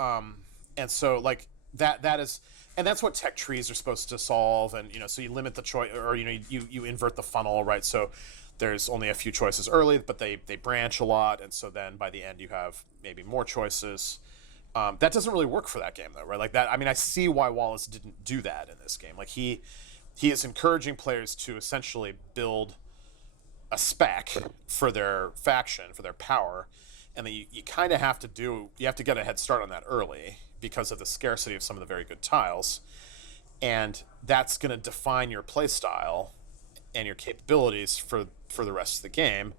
like that is, and that's what tech trees are supposed to solve. And so you limit the choice, or you invert the funnel, right? So there's only a few choices early, but they branch a lot, and so then by the end you have maybe more choices. That doesn't really work for that game, though, right? Like that. I mean, I see why Wallace didn't do that in this game. Like he is encouraging players to essentially build a spec for their faction, for their power, and then you kind of have to get a head start on that early because of the scarcity of some of the very good tiles, and that's going to define your play style and your capabilities for the rest of the game,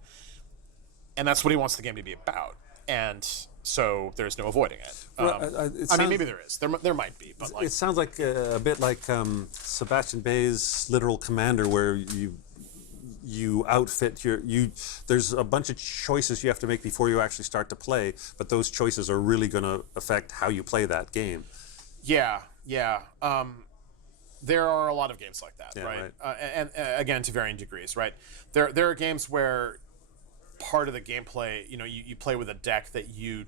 and that's what he wants the game to be about. and so there's no avoiding it. It I mean, maybe there is. There might be, but like it sounds like a bit like Sebastian Bay's Literal Commander, where you outfit there's a bunch of choices you have to make before you actually start to play, but those choices are really going to affect how you play that game. Yeah. There are a lot of games like that, right? And again, to varying degrees, right? There are games where part of the gameplay, you play with a deck that you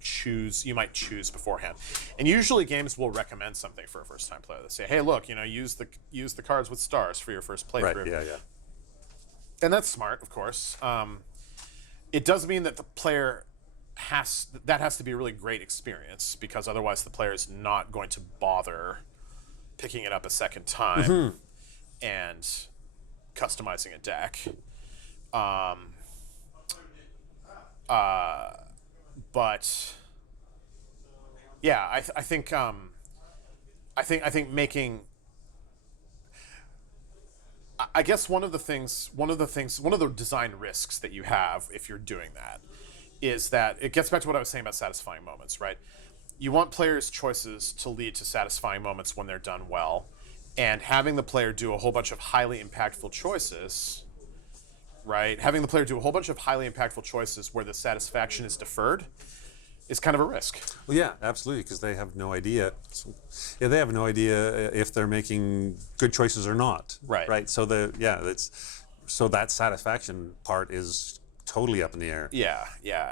might choose beforehand, and usually games will recommend something for a first-time player. They say, "Hey, look, use the cards with stars for your first playthrough." Right. Yeah. And that's smart, of course. It does mean that the player has to be a really great experience, because otherwise the player is not going to bother picking it up a second time and customizing a deck. But yeah, I think making. I guess one of the design risks that you have if you're doing that is that it gets back to what I was saying about satisfying moments, right? You want players' choices to lead to satisfying moments when they're done well, and having the player do a whole bunch of highly impactful choices, right? Having the player do a whole bunch of highly impactful choices where the satisfaction is deferred is kind of a risk. Well, yeah, absolutely, because they have no idea. They have no idea if they're making good choices or not. Right. So that satisfaction part is totally up in the air. Yeah.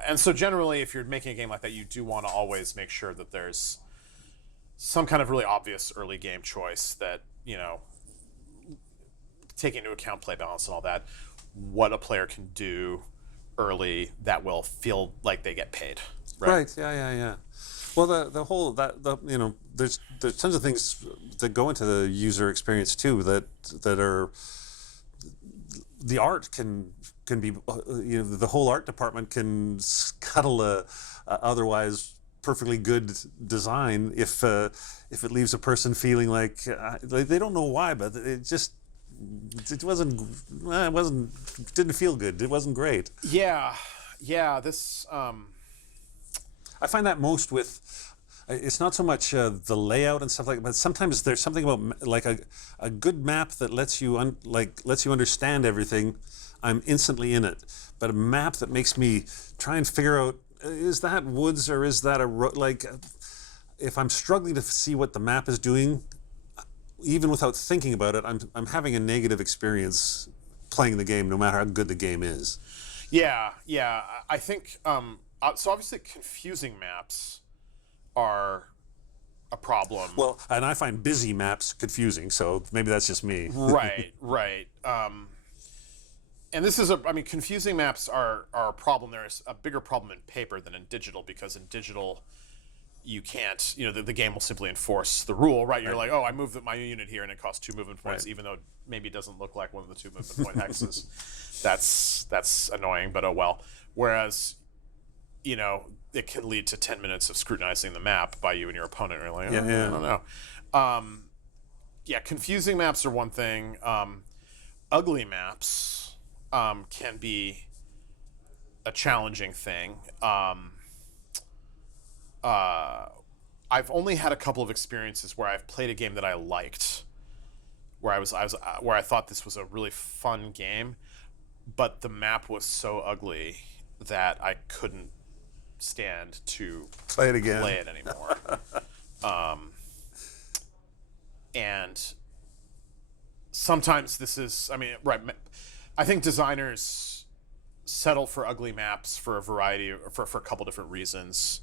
And so generally, if you're making a game like that, you do want to always make sure that there's some kind of really obvious early game choice that, taking into account play balance and all that, what a player can do early that will feel like they get paid. Right. Yeah. Well, there's tons of things that go into the user experience too that are the art can be the whole art department can scuttle a otherwise perfectly good design if it leaves a person feeling like they don't know why, but it didn't feel good. It wasn't great. Yeah. This. I find that most with, it's not so much the layout and stuff like that, but sometimes there's something about like a good map that lets you understand everything. I'm instantly in it. But a map that makes me try and figure out, is that woods or is that a road? Like, if I'm struggling to see what the map is doing, even without thinking about it, I'm having a negative experience playing the game, no matter how good the game is. Yeah. I think. So obviously, confusing maps are a problem. Well, and I find busy maps confusing, so maybe that's just me. Right. And this is confusing maps are a problem. There's a bigger problem in paper than in digital, because in digital, you can't, the game will simply enforce the rule, right? You're like, oh, I moved my unit here and it costs 2 movement points, even though maybe it doesn't look like one of the 2 movement point hexes. That's annoying, but oh well. Whereas, it can lead to 10 minutes of scrutinizing the map by you and your opponent. You're like, I don't know. Confusing maps are one thing. Ugly maps can be a challenging thing. I've only had a couple of experiences where I've played a game that I liked, where I thought this was a really fun game, but the map was so ugly that I couldn't stand to play it anymore. And sometimes this is, I think designers settle for ugly maps for a couple different reasons.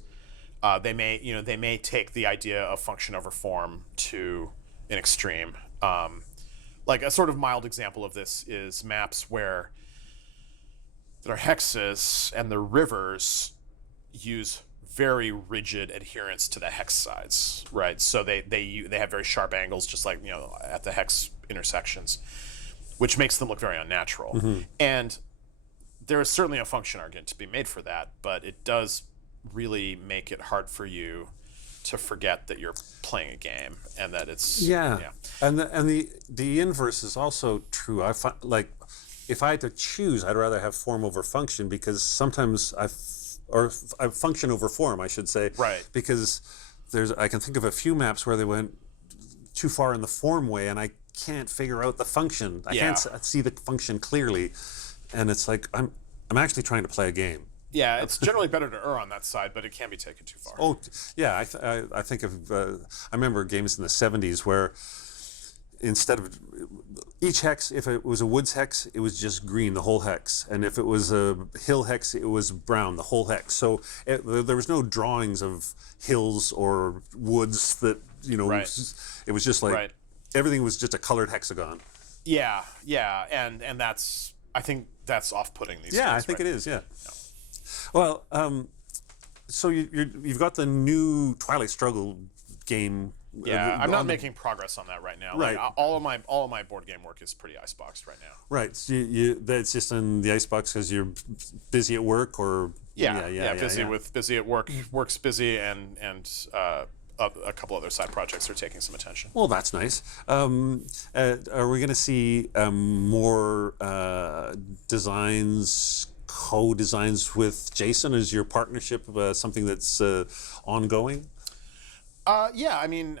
They may take the idea of function over form to an extreme. Like a sort of mild example of this is maps where there are hexes and the rivers use very rigid adherence to the hex sides, right? So they have very sharp angles, just like at the hex intersections, which makes them look very unnatural. Mm-hmm. And there is certainly a function argument to be made for that, but it does really make it hard for you to forget that you're playing a game and that it's And the inverse is also true. I find, like, if I had to choose, I'd rather have form over function, because sometimes function over form, I should say. Right. Because I can think of a few maps where they went too far in the form way, and I can't figure out the function. I can't see the function clearly, and it's like I'm actually trying to play a game. Yeah, it's generally better to err on that side, but it can be taken too far. Oh, yeah. I think of I remember games in the '70s where instead of each hex, if it was a woods hex, it was just green, the whole hex, and if it was a hill hex, it was brown, the whole hex. So there was no drawings of hills or woods that Right. It was just like Right. everything was just a colored hexagon. Yeah, and that's, I think that's off-putting these days. Yeah, I think right? it is. Yeah. Well, so you've got the new Twilight Struggle game. Yeah, I'm not making progress on that right now. Right. Like, all of my board game work is pretty iceboxed right now. Right. So that's just in the icebox because you're busy at work, or Busy at work, work's busy, and a couple other side projects are taking some attention. Well, that's nice. Are we going to see more co-designs with Jason? Is your partnership something that's ongoing? Yeah, I mean,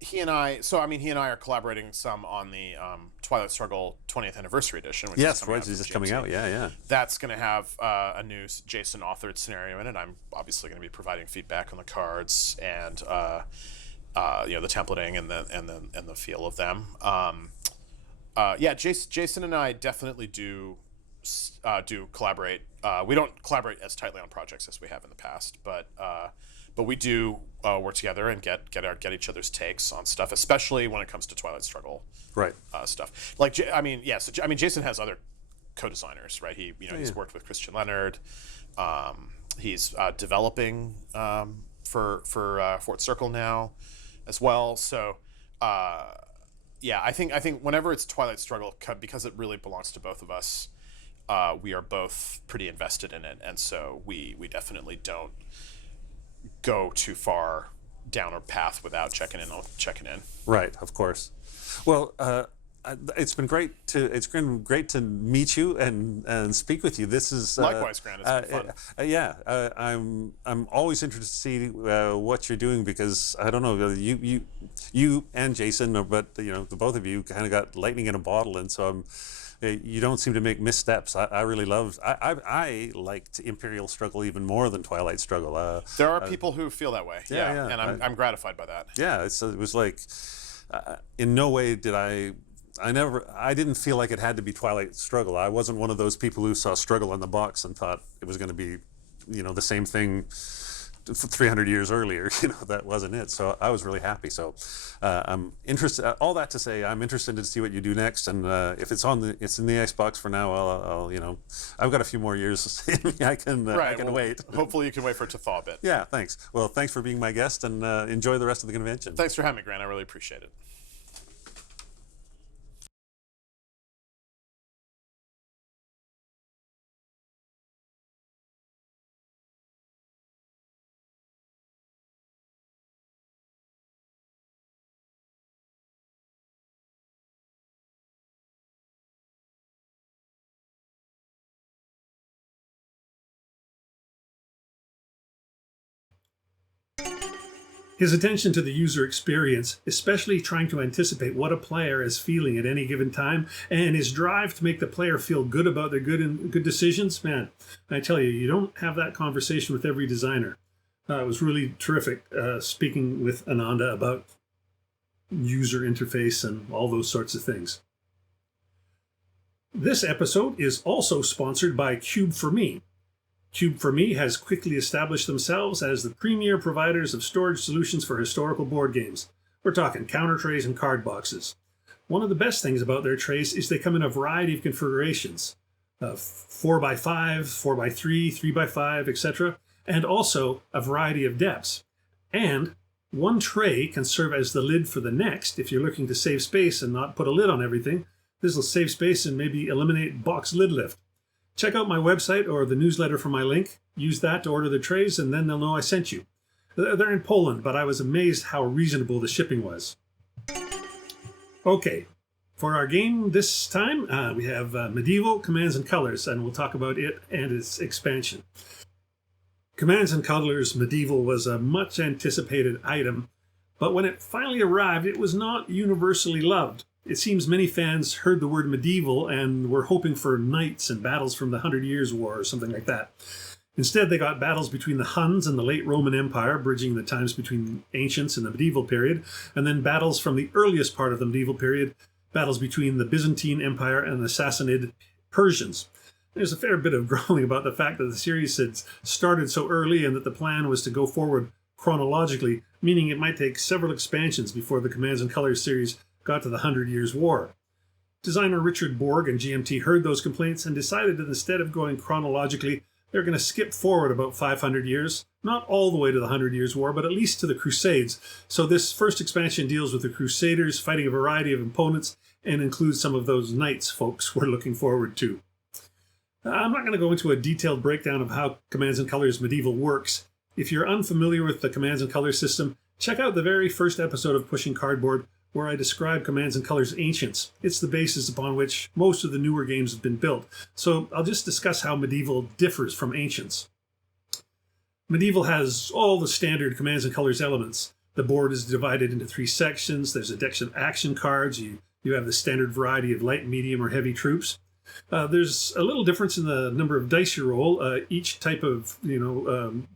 he and I are collaborating some on the Twilight Struggle 20th Anniversary Edition. Which Yes, is right. It's just coming out. Yeah. That's going to have a new Jason authored scenario in it. I'm obviously going to be providing feedback on the cards and the templating and the feel of them. Jason and I definitely do collaborate. We don't collaborate as tightly on projects as we have in the past, but we do work together and get each other's takes on stuff, especially when it comes to Twilight Struggle stuff. Like, Jason has other co-designers, right? He's worked with Christian Leonard. He's developing for Fort Circle now as well. So I think whenever it's Twilight Struggle, because it really belongs to both of us, we are both pretty invested in it, and so we definitely don't go too far down a path without checking in. Right, of course. Well, it's been great to meet you and speak with you. This is likewise, Grant. It's been fun. I'm always interested to see what you're doing, because I don't know, you and Jason, but the both of you kind of got lightning in a bottle, and so you don't seem to make missteps. I really loved. I liked Imperial Struggle even more than Twilight Struggle. There are people who feel that way. Yeah, and I'm gratified by that. Yeah, it was like, in no way did I didn't feel like it had to be Twilight Struggle. I wasn't one of those people who saw Struggle on the box and thought it was going to be, the same thing 300 years earlier. That wasn't it. So I was really happy. So I'm interested. All that to say, I'm interested to see what you do next. And if it's in the icebox for now, I'll I've got a few more years in me. I can wait. Hopefully you can wait for it to thaw a bit. Yeah. Thanks. Well, thanks for being my guest, and enjoy the rest of the convention. Thanks for having me, Grant. I really appreciate it. His attention to the user experience, especially trying to anticipate what a player is feeling at any given time, and his drive to make the player feel good about their good decisions, man, I tell you, you don't have that conversation with every designer. It was really terrific speaking with Ananda about user interface and all those sorts of things. This episode is also sponsored by Cube for Me. Cube for Me has quickly established themselves as the premier providers of storage solutions for historical board games. We're talking counter trays and card boxes. One of the best things about their trays is they come in a variety of configurations. 4x5, 4x3, 3x5, etc. And also a variety of depths. And one tray can serve as the lid for the next if you're looking to save space and not put a lid on everything. This will save space and maybe eliminate box lid lift. Check out my website or the newsletter from my link. Use that to order the trays, and then they'll know I sent you. They're in Poland, but I was amazed how reasonable the shipping was. Okay, for our game this time, we have Medieval Commands and Colors, and we'll talk about it and its expansion. Commands and Colors Medieval was a much anticipated item, but when it finally arrived, it was not universally loved. It seems many fans heard the word medieval and were hoping for knights and battles from the 100 Years' War or something like that. Instead, they got battles between the Huns and the late Roman Empire, bridging the times between ancients and the medieval period, and then battles from the earliest part of the medieval period, battles between the Byzantine Empire and the Sassanid Persians. There's a fair bit of grumbling about the fact that the series had started so early and that the plan was to go forward chronologically, meaning it might take several expansions before the Commands and Colors series got to the 100 Years' War. Designer Richard Borg and GMT heard those complaints and decided that instead of going chronologically, they're going to skip forward about 500 years, not all the way to the 100 Years' War, but at least to the Crusades. So this first expansion deals with the Crusaders fighting a variety of opponents and includes some of those knights folks we're looking forward to. I'm not going to go into a detailed breakdown of how Commands and Colors Medieval works. If you're unfamiliar with the Commands and Colors system, check out the very first episode of Pushing Cardboard, where I describe Commands and Colors Ancients. It's the basis upon which most of the newer games have been built. So I'll just discuss how Medieval differs from Ancients. Medieval has all the standard Commands and Colors elements. The board is divided into 3 sections. There's a deck of action cards. You have the standard variety of light, medium, or heavy troops. There's a little difference in the number of dice you roll. Each type of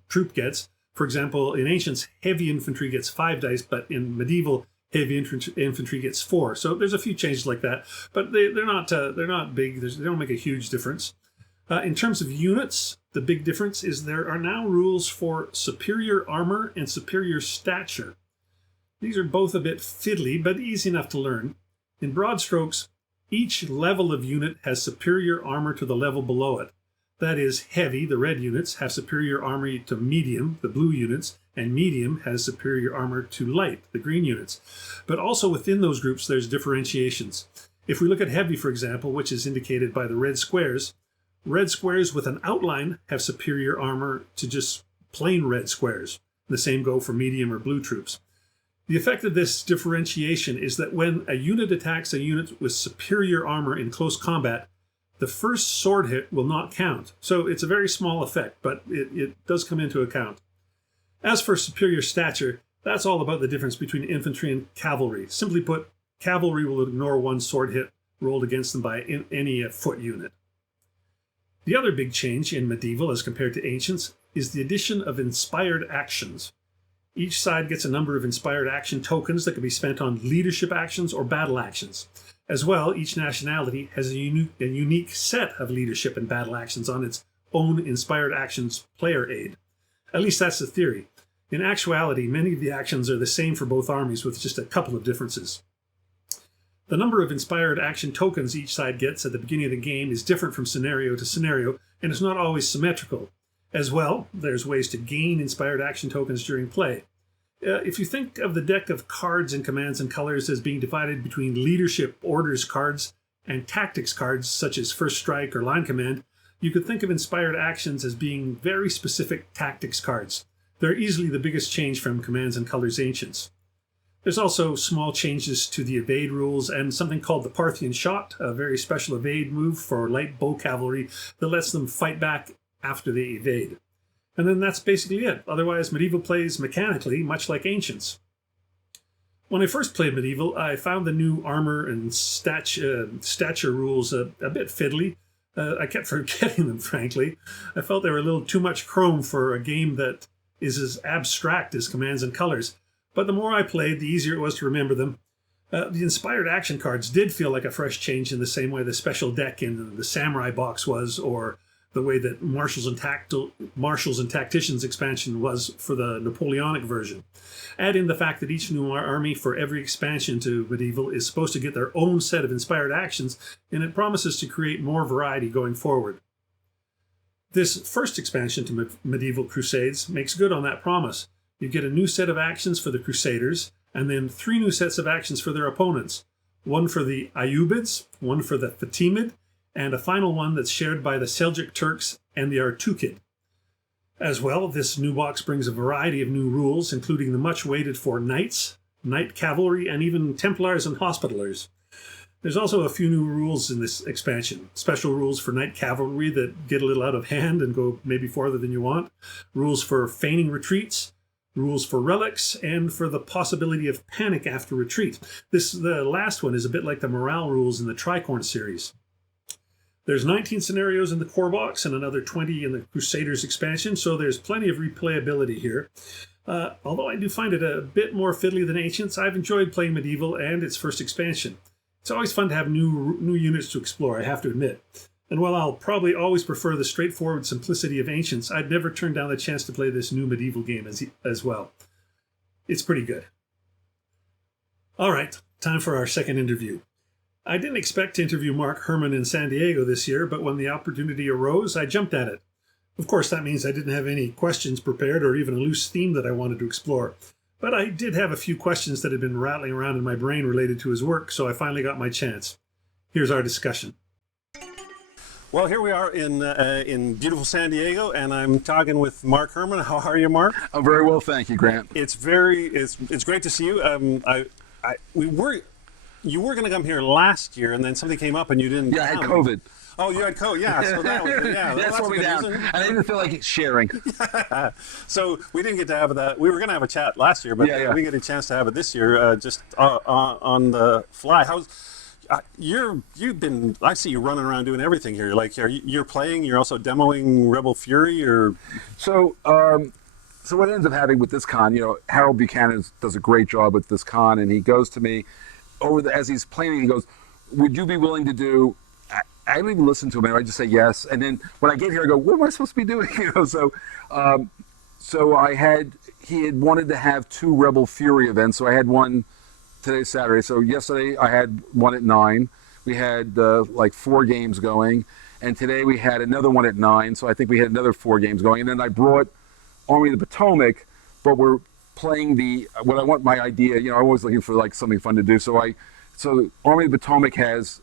troop gets. For example, in Ancients, heavy infantry gets 5 dice, but in Medieval, heavy infantry gets 4. So there's a few changes like that, but they're not big. They don't make a huge difference. In terms of units, the big difference is there are now rules for superior armor and superior stature. These are both a bit fiddly, but easy enough to learn. In broad strokes, each level of unit has superior armor to the level below it. That is, heavy, the red units, have superior armor to medium, the blue units, and medium has superior armor to light, the green units. But also within those groups, there's differentiations. If we look at heavy, for example, which is indicated by the red squares with an outline have superior armor to just plain red squares. The same go for medium or blue troops. The effect of this differentiation is that when a unit attacks a unit with superior armor in close combat, the first sword hit will not count. So it's a very small effect, but it does come into account. As for superior stature, that's all about the difference between infantry and cavalry. Simply put, cavalry will ignore one sword hit rolled against them by any foot unit. The other big change in Medieval as compared to Ancients is the addition of inspired actions. Each side gets a number of inspired action tokens that can be spent on leadership actions or battle actions. As well, each nationality has a unique set of leadership and battle actions on its own inspired actions player aid. At least that's the theory. In actuality, many of the actions are the same for both armies with just a couple of differences. The number of inspired action tokens each side gets at the beginning of the game is different from scenario to scenario, and it's not always symmetrical. As well, there's ways to gain inspired action tokens during play. If you think of the deck of cards in Commands and Colors as being divided between leadership orders cards and tactics cards such as First Strike or Line Command, you could think of inspired actions as being very specific tactics cards. They're easily the biggest change from Commands and Colors Ancients. There's also small changes to the evade rules and something called the Parthian Shot, a very special evade move for light bow cavalry that lets them fight back after they evade. And then that's basically it. Otherwise, Medieval plays mechanically much like Ancients. When I first played Medieval, I found the new armor and stature rules a bit fiddly. I kept forgetting them, frankly. I felt they were a little too much chrome for a game that is as abstract as Commands and Colors. But the more I played, the easier it was to remember them. The inspired action cards did feel like a fresh change in the same way the special deck in the Samurai box was, or the way that Marshals and Tacticians expansion was for the Napoleonic version. Add in the fact that each new army for every expansion to Medieval is supposed to get their own set of inspired actions, and it promises to create more variety going forward. This first expansion to Medieval Crusades makes good on that promise. You get a new set of actions for the Crusaders, and then 3 new sets of actions for their opponents. One for the Ayyubids, one for the Fatimid, and a final one that's shared by the Seljuk Turks and the Artukid. As well, this new box brings a variety of new rules, including the much waited for knights, knight cavalry, and even Templars and Hospitallers. There's also a few new rules in this expansion. Special rules for night cavalry that get a little out of hand and go maybe farther than you want. Rules for feigning retreats. Rules for relics, and for the possibility of panic after retreat. The last one is a bit like the morale rules in the Tricorn series. There's 19 scenarios in the core box and another 20 in the Crusaders expansion, so there's plenty of replayability here. Although I do find it a bit more fiddly than Ancients, I've enjoyed playing Medieval and its first expansion. It's always fun to have new units to explore, I have to admit. And while I'll probably always prefer the straightforward simplicity of Ancients, I'd never turn down the chance to play this new Medieval game as well. It's pretty good. All right, time for our second interview. I didn't expect to interview Mark Herman in San Diego this year, but when the opportunity arose, I jumped at it. Of course, that means I didn't have any questions prepared or even a loose theme that I wanted to explore. But I did have a few questions that had been rattling around in my brain related to his work, so I finally got my chance. Here's our discussion. Well, here we are in beautiful San Diego, and I'm talking with Mark Herman. How are you, Mark? I'm very well, thank you, Grant. It's great to see you. You were going to come here last year, and then something came up, and you didn't. Yeah, I had COVID. Oh, you had COVID. Yeah, so that was That slowed me down. And I didn't feel like sharing. So we didn't get to have that. We were going to have a chat last year, but we get a chance to have it this year, just on the fly. You've been. I see you running around doing everything here. Like you're playing. You're also demoing Rebel Fury, or so. So what ends up happening with this con? Harold Buchanan does a great job with this con, and he goes to me as he's playing. He goes, "Would you be willing to do?" I don't even listen to him. I just say yes, and then when I get here, I go, "What am I supposed to be doing?" So he had wanted to have 2 Rebel Fury events. So I had one. Today's Saturday, so yesterday I had one at 9. We had like 4 games going, and today we had another one at 9. So I think we had another 4 games going, and then I brought Army of the Potomac, but we're playing my idea. I'm always looking for like something fun to do. So Army of the Potomac has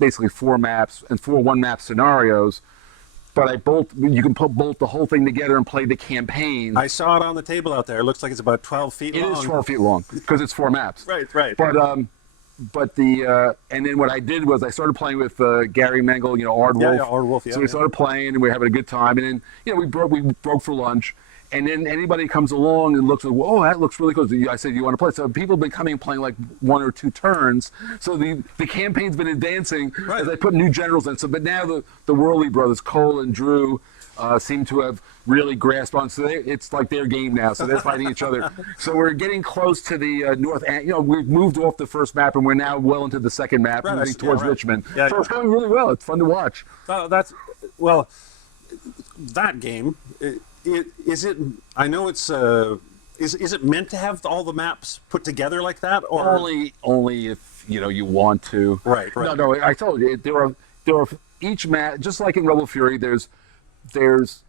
basically 4 maps and 4 one-map scenarios. But you can bolt the whole thing together and play the campaign. I saw it on the table out there. It looks like it's about 12 feet long. It is 12 feet long because it's 4 maps. Right. But and then what I did was I started playing with Gary Mengel, Ardwolf. Yeah, Ardwolf. Yeah. So we started playing and we were having a good time. And then we broke for lunch. And then anybody comes along and looks like, "Whoa, that looks really cool." I said, "You want to play?" So people have been coming and playing like 1 or 2 turns. So the campaign's been advancing as I put new generals in. So, but now the Worley brothers, Cole and Drew, seem to have really grasped on. So it's like their game now. So they're fighting each other. So we're getting close to the north. We've moved off the first map and we're now well into the second map, moving towards Richmond. Yeah, so it's going really well. It's fun to watch. That game. Is it? I know it's. Is it meant to have all the maps put together like that, or only if you want to? Right. No. I told you there are each map, just like in Rebel Fury. There's 6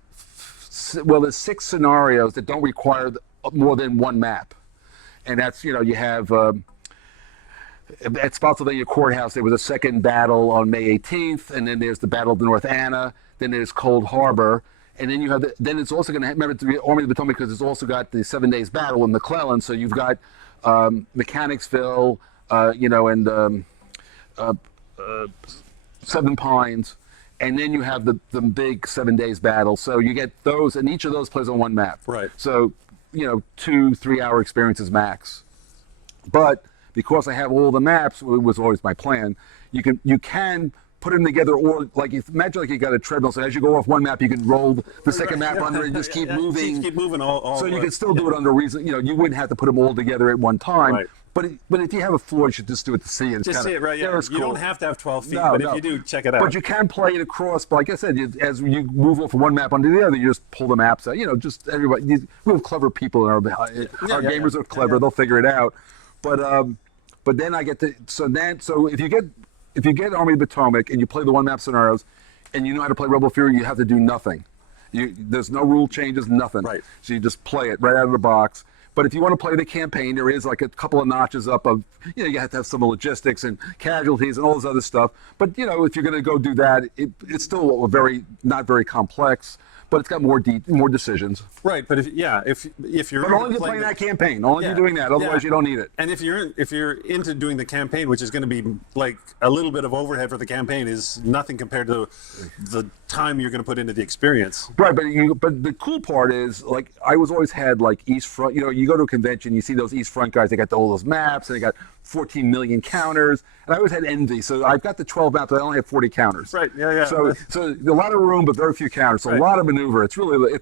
scenarios that don't require more than 1 map, and that's you have. At Spotsylvania Courthouse, there was a second battle on May 18th, and then there's the Battle of the North Anna. Then there's Cold Harbor. And then you have then it's also going to remember the Army of the Potomac because it's also got the 7 Days Battle in McClellan. So you've got Mechanicsville, and 7 Pines, and then you have the big 7 Days Battle. So you get those, and each of those plays on 1 map. Right. So 2-3 hour experiences max. But because I have all the maps, it was always my plan. You can put them together, or imagine like you got a treadmill. So as you go off 1 map, you can roll the second map under and just keep moving. Keep moving all. So you can still do it under reason. You wouldn't have to put them all together at one time. Right. But if you have a floor, you should just do it to see it. Just see it, right? Yeah. You don't have to have 12 feet, but if you do, check it out. But you can play it across. But like I said, as you move off from 1 map onto the other, you just pull the maps out. Just everybody. We have clever people in our gamers are clever. They'll figure it out. But then I get to so if you get Army of the Potomac and you play the 1 map scenarios, and you know how to play Rebel Fury, you have to do nothing. There's no rule changes, nothing. Right. So you just play it right out of the box. But if you want to play the campaign, there is like a couple of notches up of, you have to have some logistics and casualties and all this other stuff. But, if you're going to go do that, it's still not very complex. but it's got more decisions. Right, but if you're But only if you're playing that campaign, only if you're doing that. Otherwise, you don't need it. And if you're into doing the campaign, which is going to be like a little bit of overhead for the campaign, is nothing compared to the time you're going to put into the experience. Right, but the cool part is, like, I always had like East Front. You know, you go to a convention, you see those East Front guys. They got all those maps, and they got 14 million counters. And I always had envy. So I've got the 12 maps, but I only have 40 counters. Right. Yeah. So a lot of room, but very few counters. So a lot of maneuver. It's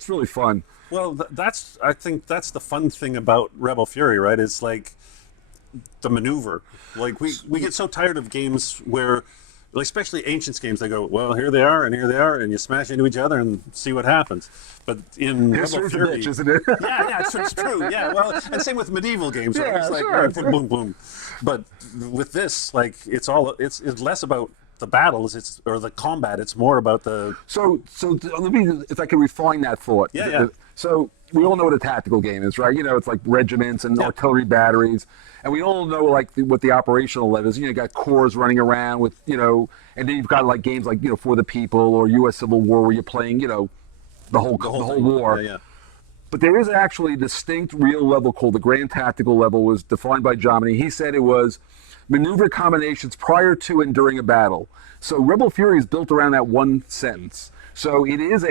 really fun. Well, I think that's the fun thing about Rebel Fury, right? It's like the maneuver. Like we get so tired of games where, like, especially Ancients games, they go, well, here they are, and you smash into each other and see what happens. But in Rebel Fury, bitch, isn't it? yeah, it's true. Yeah, well, and same with medieval games, right? Yeah, It's like sure. boom, boom, boom. But with this, like, it's less about the battles, or the combat. It's more about the. So let me, if I can refine that thought. Yeah. So we all know what a tactical game is, right? You know, it's like regiments and artillery batteries, and we all know like what the operational level is. You know, you got corps running around with, you know, and then you've got like games like, you know, For the People or U.S. Civil War, where you're playing, you know, the whole war. Yeah. But there is actually a distinct real level called the Grand Tactical level, was defined by Jomini. He said it was maneuver combinations prior to and during a battle. So Rebel Fury is built around that one sentence. So it is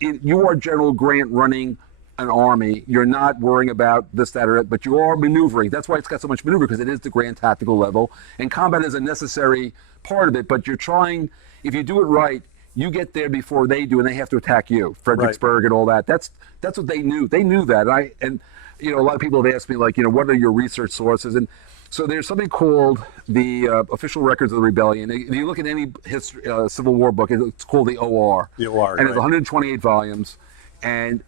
you are General Grant running an army. You're not worrying about this, that, or that, but you are maneuvering. That's why it's got so much maneuver, because it is the Grand Tactical level. And combat is a necessary part of it, but you're trying, if you do it right, you get there before they do, and they have to attack you. Fredericksburg and all that. That's what they knew. They knew that. And you know, a lot of people have asked me, like, you know, what are your research sources? And so there's something called the Official Records of the Rebellion. If you look at any history, Civil War book, it's called the OR. The OR, and it's 128 volumes. And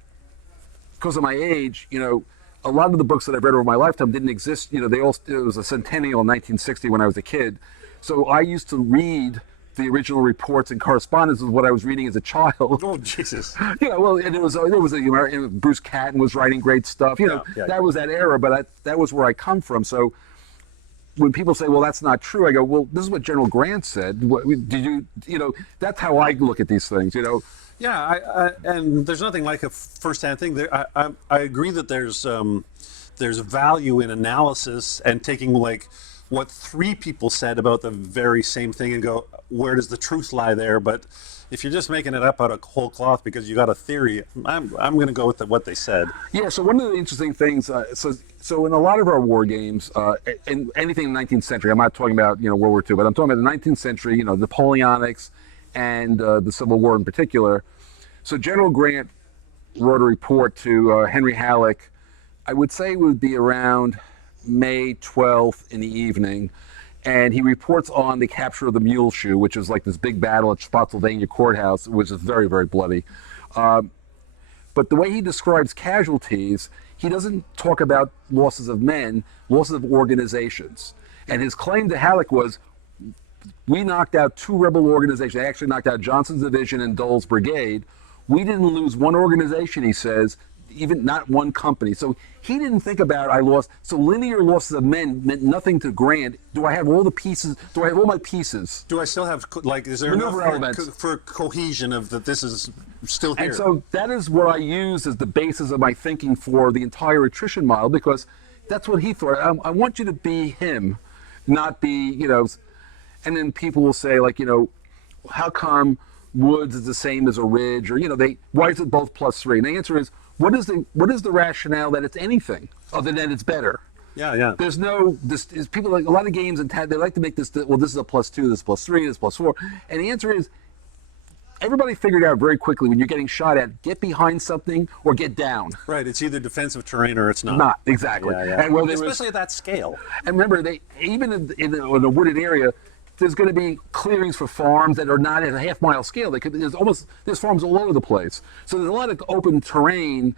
because of my age, you know, a lot of the books that I've read over my lifetime didn't exist. You know, it was a centennial in 1960 when I was a kid. So I used to read the original reports and correspondence with what I was reading as a child. Oh, Jesus. You know, well, and there was Bruce Catton was writing great stuff. You know, that was that era, but that was where I come from. So when people say, well, that's not true, I go, well, this is what General Grant said. You know, that's how I look at these things, you know. Yeah, and there's nothing like a first-hand thing. I agree that there's value in analysis and taking, like, what three people said about the very same thing and go, where does the truth lie there? But if you're just making it up out of whole cloth because you got a theory, I'm going to go with what they said. Yeah. So one of the interesting things, so in a lot of our war games, and anything in the 19th century, I'm not talking about, you know, World War II, but I'm talking about the 19th century, you know, Napoleonics and the Civil War in particular. So General Grant wrote a report to Henry Halleck. I would say it would be around May 12th in the evening, and he reports on the capture of the Mule Shoe, which is like this big battle at Spotsylvania Courthouse, which is very, very bloody. But the way he describes casualties, he doesn't talk about losses of men, losses of organizations. And his claim to Halleck was, we knocked out two rebel organizations. They actually knocked out Johnson's division and Dole's brigade. We didn't lose one organization, he says, even not one company. So he didn't think about, I lost. So linear losses of men meant nothing to Grant. Do I have all the pieces? Do I have all my pieces? Do I still have, like, is there Maneuver elements for cohesion of that this is still here? And so that is what I use as the basis of my thinking for the entire attrition model, because that's what he thought. I want you to be him, not be, you know, and then people will say, like, you know, how come Woods is the same as a Ridge, or, you know, why is it both +3? And the answer is, what is the rationale that it's anything other than it's better? Yeah. There's no, people, like a lot of games and they like to make this, well, this is a +2, this is +3, this is +4. And the answer is, everybody figured out very quickly when you're getting shot at, get behind something or get down. Right, it's either defensive terrain or it's not. Not, exactly. Yeah. And especially at that scale. And remember, even in a wooded area, there's going to be clearings for farms that are not at a half-mile scale. There's farms all over the place. So there's a lot of open terrain.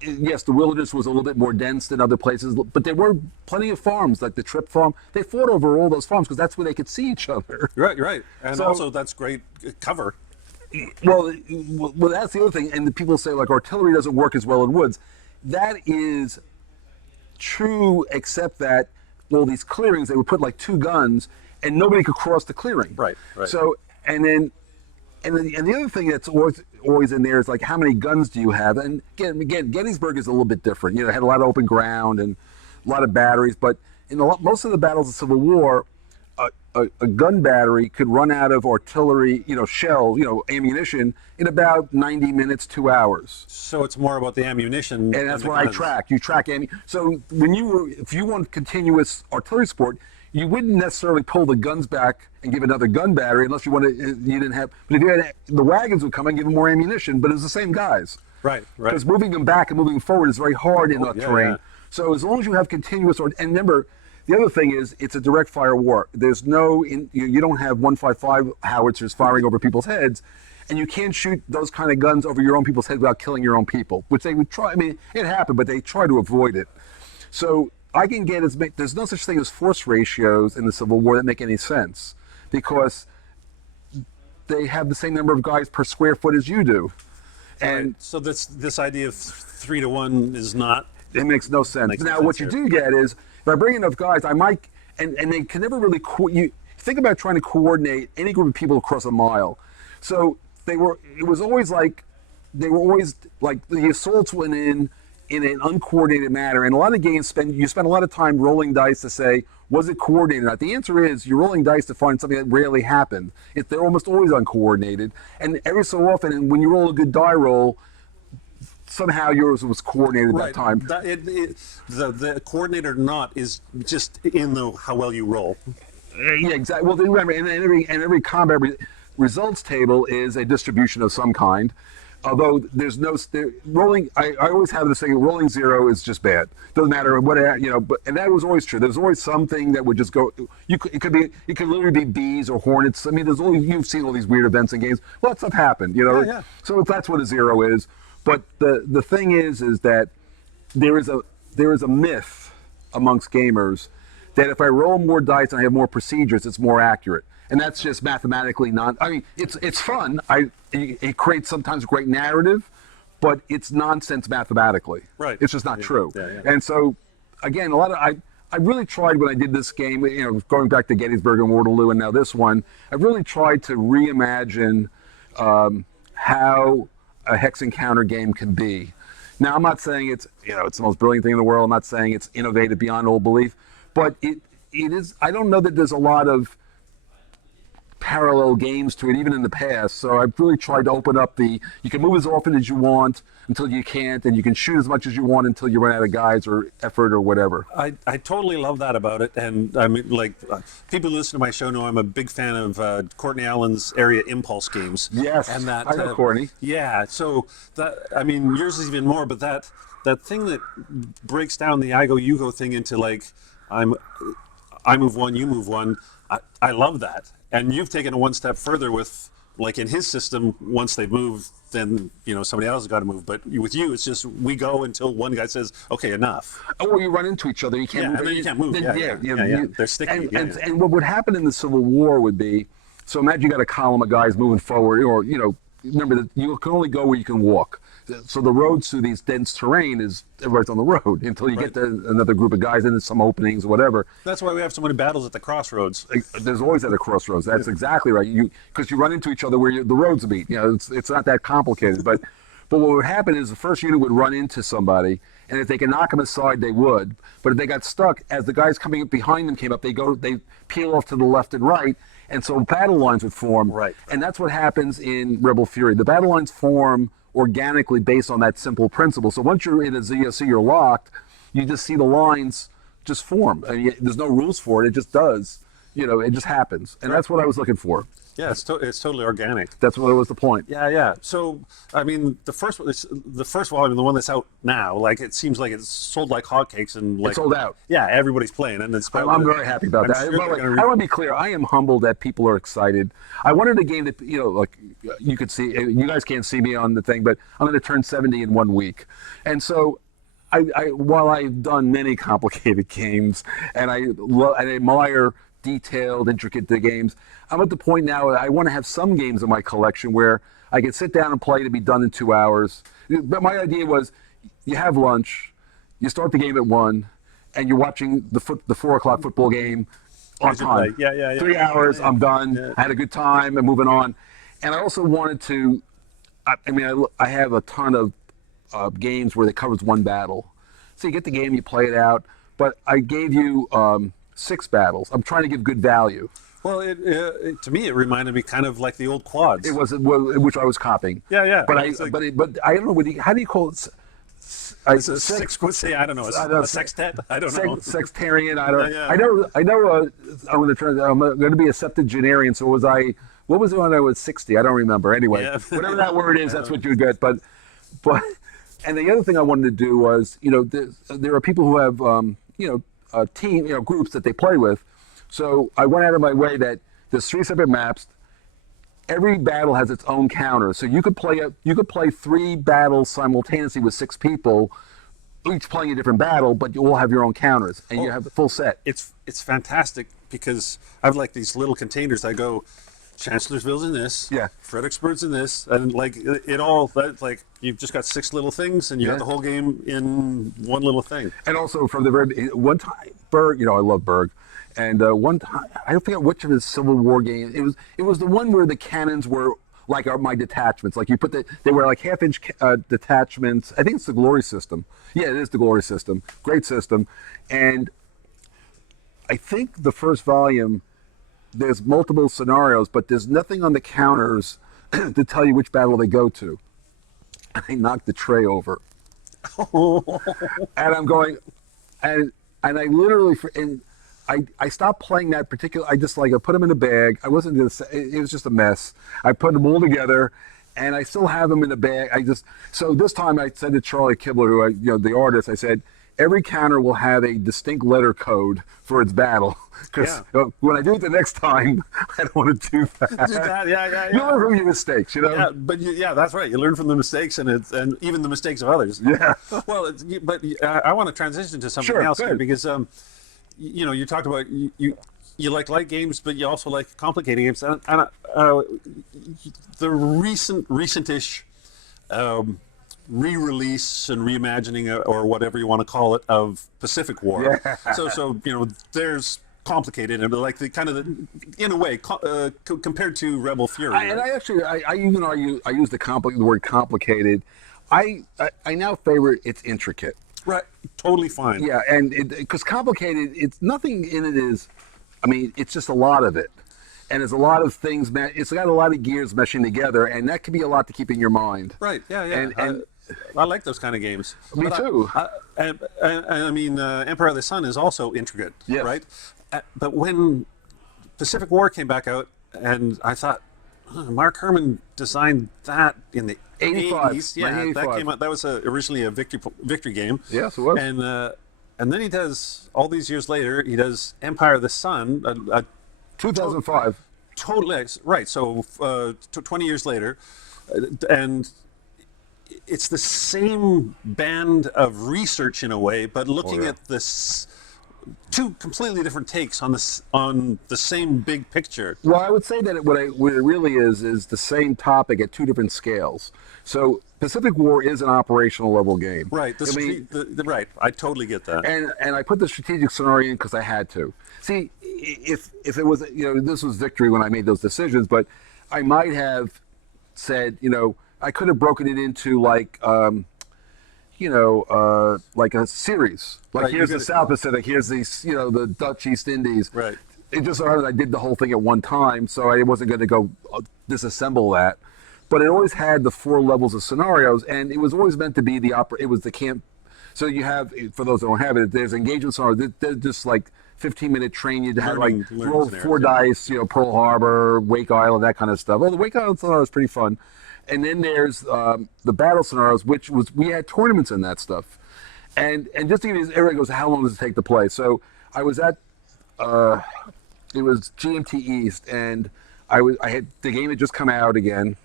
Yes, the wilderness was a little bit more dense than other places, but there were plenty of farms, like the Tripp farm. They fought over all those farms because that's where they could see each other. Right. And also that's great cover. Well, that's the other thing. And the people say, like, artillery doesn't work as well in woods. That is true, except that, well, these clearings, they would put like two guns, and nobody could cross the clearing. Right. So, and then and the other thing that's always in there is like how many guns do you have? And again, Gettysburg is a little bit different. You know, it had a lot of open ground and a lot of batteries, but in most of the battles of the Civil War, a gun battery could run out of artillery, shells, ammunition in about 90 minutes, 2 hours. So it's more about the ammunition. And that's what I track. You track so if you want continuous artillery support, you wouldn't necessarily pull the guns back and give another gun battery unless you didn't have. But if you had, the wagons would come and give them more ammunition, but it's the same guys. Right. Because moving them back and moving forward is very hard in that terrain. Yeah. So as long as you have continuous, and remember, the other thing is it's a direct fire war. There's you don't have 155 howitzers firing over people's heads, and you can't shoot those kind of guns over your own people's heads without killing your own people, which they would try. I mean, it happened, but they try to avoid it. So I can get there's no such thing as force ratios in the Civil War that make any sense because they have the same number of guys per square foot as you do. And right. So this idea of 3 to 1 is not. It makes no sense. Now, what you do get is, if I bring enough guys, I might, and they can never really, you think about trying to coordinate any group of people across a mile. So they were always like the assaults went in an uncoordinated manner. And a lot of games you spend a lot of time rolling dice to say, was it coordinated or not? The answer is you're rolling dice to find something that rarely happened. They're almost always uncoordinated. And every so often, and when you roll a good die roll, somehow yours was coordinated right. that time. The coordinator not is just in how well you roll. Yeah, exactly. Well, remember, and every combat results table is a distribution of some kind. Although there's rolling, I always have this thing: rolling 0 is just bad. Doesn't matter what But and that was always true. There's always something that would just go. It could literally be bees or hornets. I mean, you've seen all these weird events in games. Well, that stuff happened, Yeah. So that's what a 0 is. But the thing is that there is a myth amongst gamers that if I roll more dice and I have more procedures, it's more accurate. And that's just mathematically it's fun. It creates sometimes great narrative, but it's nonsense mathematically. Right. It's just not true. Yeah. And so, again, I really tried when I did this game, going back to Gettysburg and Waterloo and now this one, I really tried to reimagine how a hex encounter game can be. Now, I'm not saying it's the most brilliant thing in the world. I'm not saying it's innovative beyond all belief, but it is. I don't know that there's a lot of parallel games to it, even in the past. So I've really tried to open up you can move as often as you want until you can't, and you can shoot as much as you want until you run out of guys or effort or whatever. I totally love that about it. And I mean, people who listen to my show know I'm a big fan of Courtney Allen's area impulse games. Yes, and I know Courtney. Yeah, so yours is even more, but that thing that breaks down the I go, you go thing into I move one, you move one. I love that. And you've taken it one step further with, in his system, once they move, then, somebody else has got to move. But with you, it's just we go until one guy says, okay, enough. Oh, well, you run into each other. You can't move. And then you can't move. Yeah. They're sticky. And what would happen in the Civil War would be, so imagine you got a column of guys moving forward, or, remember that you can only go where you can walk. So the roads through these dense terrain is everybody's on the road until you get to another group of guys into some openings or whatever. That's why we have so many battles at the crossroads. There's always at a crossroads. That's exactly right. Because you run into each other where the roads meet. It's not that complicated. But what would happen is the first unit would run into somebody, and if they could knock them aside, they would. But if they got stuck, as the guys coming up behind them came up, they peel off to the left and right. And so battle lines would form. Right. And that's what happens in Rebel Fury. The battle lines form organically based on that simple principle. So once you're in a ZOC, you're locked, you just see the lines just form. I mean, there's no rules for it. It just does. It just happens. And that's what I was looking for. Yeah, it's totally organic. That's what was the point. Yeah. So, I mean, the first volume, the one that's out now, it seems like it's sold like hotcakes and it's sold out. Yeah, everybody's playing, and it's. I'm very happy about that. Sure I want to be clear. I am humbled that people are excited. I wanted a game that you could see. You guys can't see me on the thing, but I'm going to turn 70 in 1 week, and so. While I've done many complicated games, and I admire detailed, intricate games, I'm at the point now I want to have some games in my collection where I can sit down and play to be done in 2 hours. But my idea was, you have lunch, you start the game at 1, and you're watching the 4 o'clock football game on time. Yeah. 3 hours, I'm done. I had a good time, and moving on. And I also wanted to. I mean, I have a ton of games where it covers one battle. So you get the game, you play it out. But I gave you 6 battles. I'm trying to give good value. Well, to me, it reminded me kind of like the old quads. It was which I was copying. Yeah, yeah. But It's I don't know how do you call it? it's a I don't know, a sextet. I don't know. Sextarian. I don't. Yeah, yeah. I know. I'm going to be a septuagenarian. So what was it when I was 60? I don't remember. Anyway, Yeah. whatever that word is, that's what you get. But, and the other thing I wanted to do was, there are people who have, team, groups that they play with. So I went out of my way that there's 3 separate maps. Every battle has its own counter. So you could play 3 battles simultaneously with 6 people, each playing a different battle, but you all have your own counters, and you have the full set. It's fantastic because I have like these little containers. I go, Chancellorsville's in this, Yeah. Fredericksburg's in this, and like it all. That's like you've just got 6 little things, and you got the whole game in one little thing. And also from the very one time, Berg, I love Berg, and one time I don't forget which of his Civil War games. It was the one where the cannons were like my detachments. Like they were like half-inch detachments. I think it's the Glory system. Yeah, it is the Glory system. Great system, and I think the first volume. There's multiple scenarios, but there's nothing on the counters to tell you which battle they go to. I knocked the tray over, and I'm going, and I literally, and I stopped playing that particular. I just I put them in a bag. I wasn't gonna say it was just a mess. I put them all together, and I still have them in a bag. So this time I said to Charlie Kibler, who the artist, I said, every counter will have a distinct letter code for its battle. Because when I do it the next time, I don't want to do that. Do that, yeah. You learn from your mistakes, Yeah, but that's right. You learn from the mistakes and even the mistakes of others. Yeah. Well, I want to transition to something else here because you talked about you like light games, but you also like complicated games. And the recentish re-release and reimagining or whatever you want to call it of Pacific War. Yeah. So there's complicated and like in a way compared to Rebel Fury. And I actually even argue I use the word complicated. I now favor it's intricate. Right. Totally fine. Yeah, and because complicated, it's nothing in it is. I mean, it's just a lot of it. And there's a lot of things. It's got a lot of gears meshing together, and that can be a lot to keep in your mind. Right. Yeah. And I like those kind of games. Me too. I mean, Empire of the Sun is also intricate. Yes. Right. But when Pacific War came back out, and I thought, Mark Herman designed that in the 85. 80s. Yeah, that came out. That was originally a victory game. Yes, it was. And then he does all these years later. He does Empire of the Sun. 2005. Totally right. So 20 years later, and it's the same band of research in a way, but looking at this 2 completely different takes on the same big picture. Well, I would say that what it really is the same topic at 2 different scales. So Pacific War is an operational level game. Right. Right. I totally get that. And I put the strategic scenario in because I had to. See, if it was, this was victory when I made those decisions, but I might have said, I could have broken it into like a series. Like Right, here's the South Pacific, here's the Dutch East Indies. Right. It just so happened I did the whole thing at one time, so I wasn't going to go disassemble that. But it always had the 4 levels of scenarios, and it was always meant to be it was the camp. So you have, for those that don't have it, there's engagement scenarios. They're just like 15-minute train. You'd have Learning roll 4 scenarios, dice, Pearl Harbor, Wake Island, that kind of stuff. Well, the Wake Island scenario is pretty fun. And then there's the battle scenarios, which we had tournaments in that stuff. And just to give you, everybody goes, how long does it take to play? So I was at, it was GMT East, and I had the game had just come out again,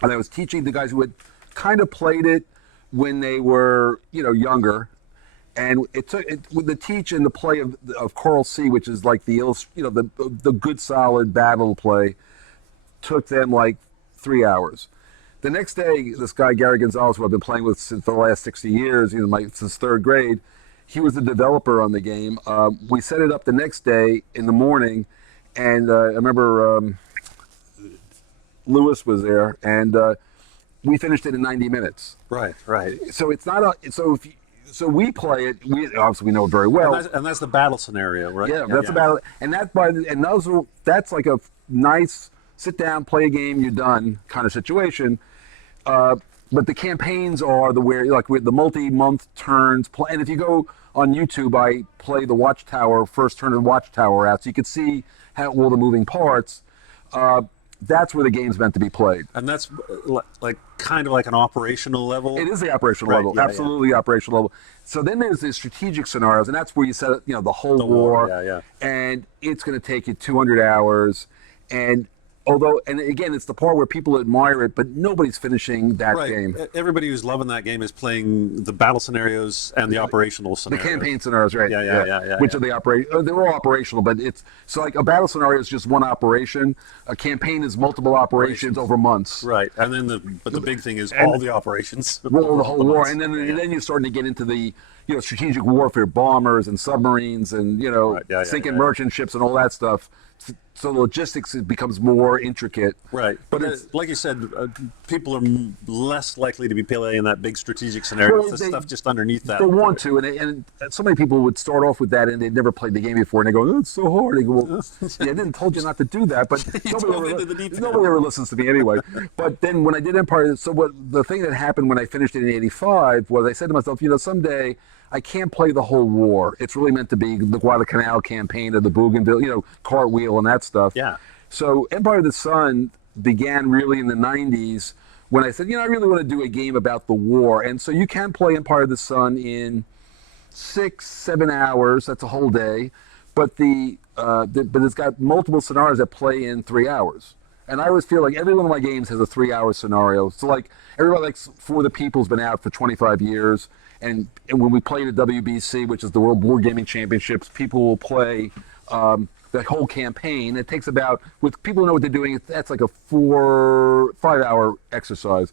and I was teaching the guys who had kind of played it when they were, younger. And it took with the teach and the play of Coral Sea, which is like the good solid battle play, took them like 3 hours. The next day, this guy Gary Gonzalez, who I've been playing with since the last 60 years, since 3rd grade, he was the developer on the game. We set it up the next day in the morning, and I remember Lewis was there, and we finished it in 90 minutes. Right, right. So it's not a so we play it. We obviously we know it very well. And that's the battle scenario, right? Yeah, that's about, and that's like a nice sit down, play a game, you're done kind of situation. But the campaigns are with the multi-month turns. And if you go on YouTube, I play the Watchtower, first turn of the Watchtower out, so you can see how all the moving parts. That's where the game's meant to be played. And that's like kind of like an operational level. It is the operational level, yeah, absolutely operational level. So then there's the strategic scenarios, and that's where you set up, the whole war, and it's going to take you 200 hours. And again, it's the part where people admire it, but nobody's finishing that game. Everybody who's loving that game is playing the battle scenarios and the operational scenarios. The campaign scenarios, right? Yeah. Which are they're all operational, but it's so like a battle scenario is just one operation. A campaign is multiple operations over months. Right, and then the big thing is all the operations. Well, the whole war, and then you're starting to get into the strategic warfare, bombers and submarines, and sinking merchant ships and all that stuff. So the logistics becomes more intricate. Right. But like you said, people are less likely to be playing that big strategic scenario. Well, the stuff just underneath that. They want to, and so many people would start off with that, and they'd never played the game before, and they go, "Oh, it's so hard." They go, "Well, I didn't told you not to do that," but nobody ever listens to me anyway. But then when I did Empire, the thing that happened when I finished it in '85 was I said to myself, someday I can't play the whole war. It's really meant to be the Guadalcanal campaign or the Bougainville, Cartwheel and that stuff. Yeah. So Empire of the Sun began really in the 90s when I said, I really want to do a game about the war. And so you can play Empire of the Sun in 6-7 hours. That's a whole day. But but it's got multiple scenarios that play in 3 hours. And I always feel like every one of my games has a 3-hour scenario. So like everybody likes For the People's been out for 25 years. And when we play the WBC, which is the World Board Gaming Championships, people will play the whole campaign. It takes with people who know what they're doing, that's like a 4-5 hour exercise.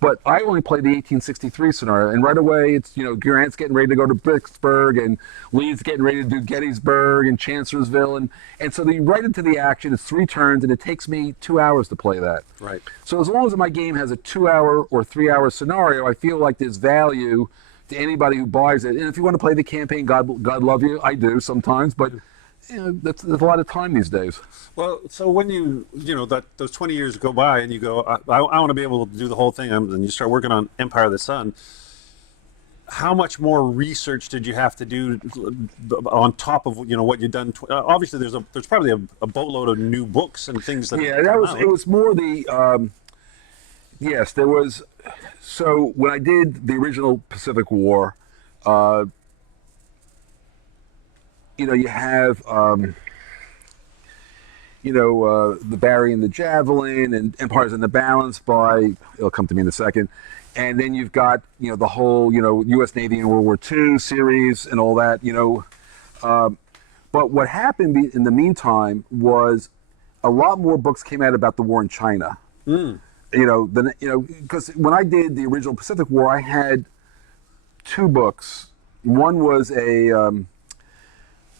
But I only played the 1863 scenario, and right away it's, Grant's getting ready to go to Vicksburg, and Lee's getting ready to do Gettysburg and Chancellorsville, and so they right into the action. It's 3 turns, and it takes me 2 hours to play that. Right. So as long as my game has a 2-hour or 3-hour scenario, I feel like there's value to anybody who buys it. And if you want to play the campaign, God love you. I do sometimes, but there's a lot of time these days. Well, so when those 20 years go by and you go, I want to be able to do the whole thing, and you start working on Empire of the Sun, how much more research did you have to do on top of what you've done? Obviously, there's probably a boatload of new books and things that. Yeah, it was more the. Yes, there was. So when I did the original Pacific War, you have, the Barry and the Javelin and Empires in the Balance it'll come to me in a second. And then you've got, the whole, U.S. Navy in World War II series and all that, But what happened in the meantime was a lot more books came out about the war in China. Because when I did the original Pacific War, I had 2 books. One was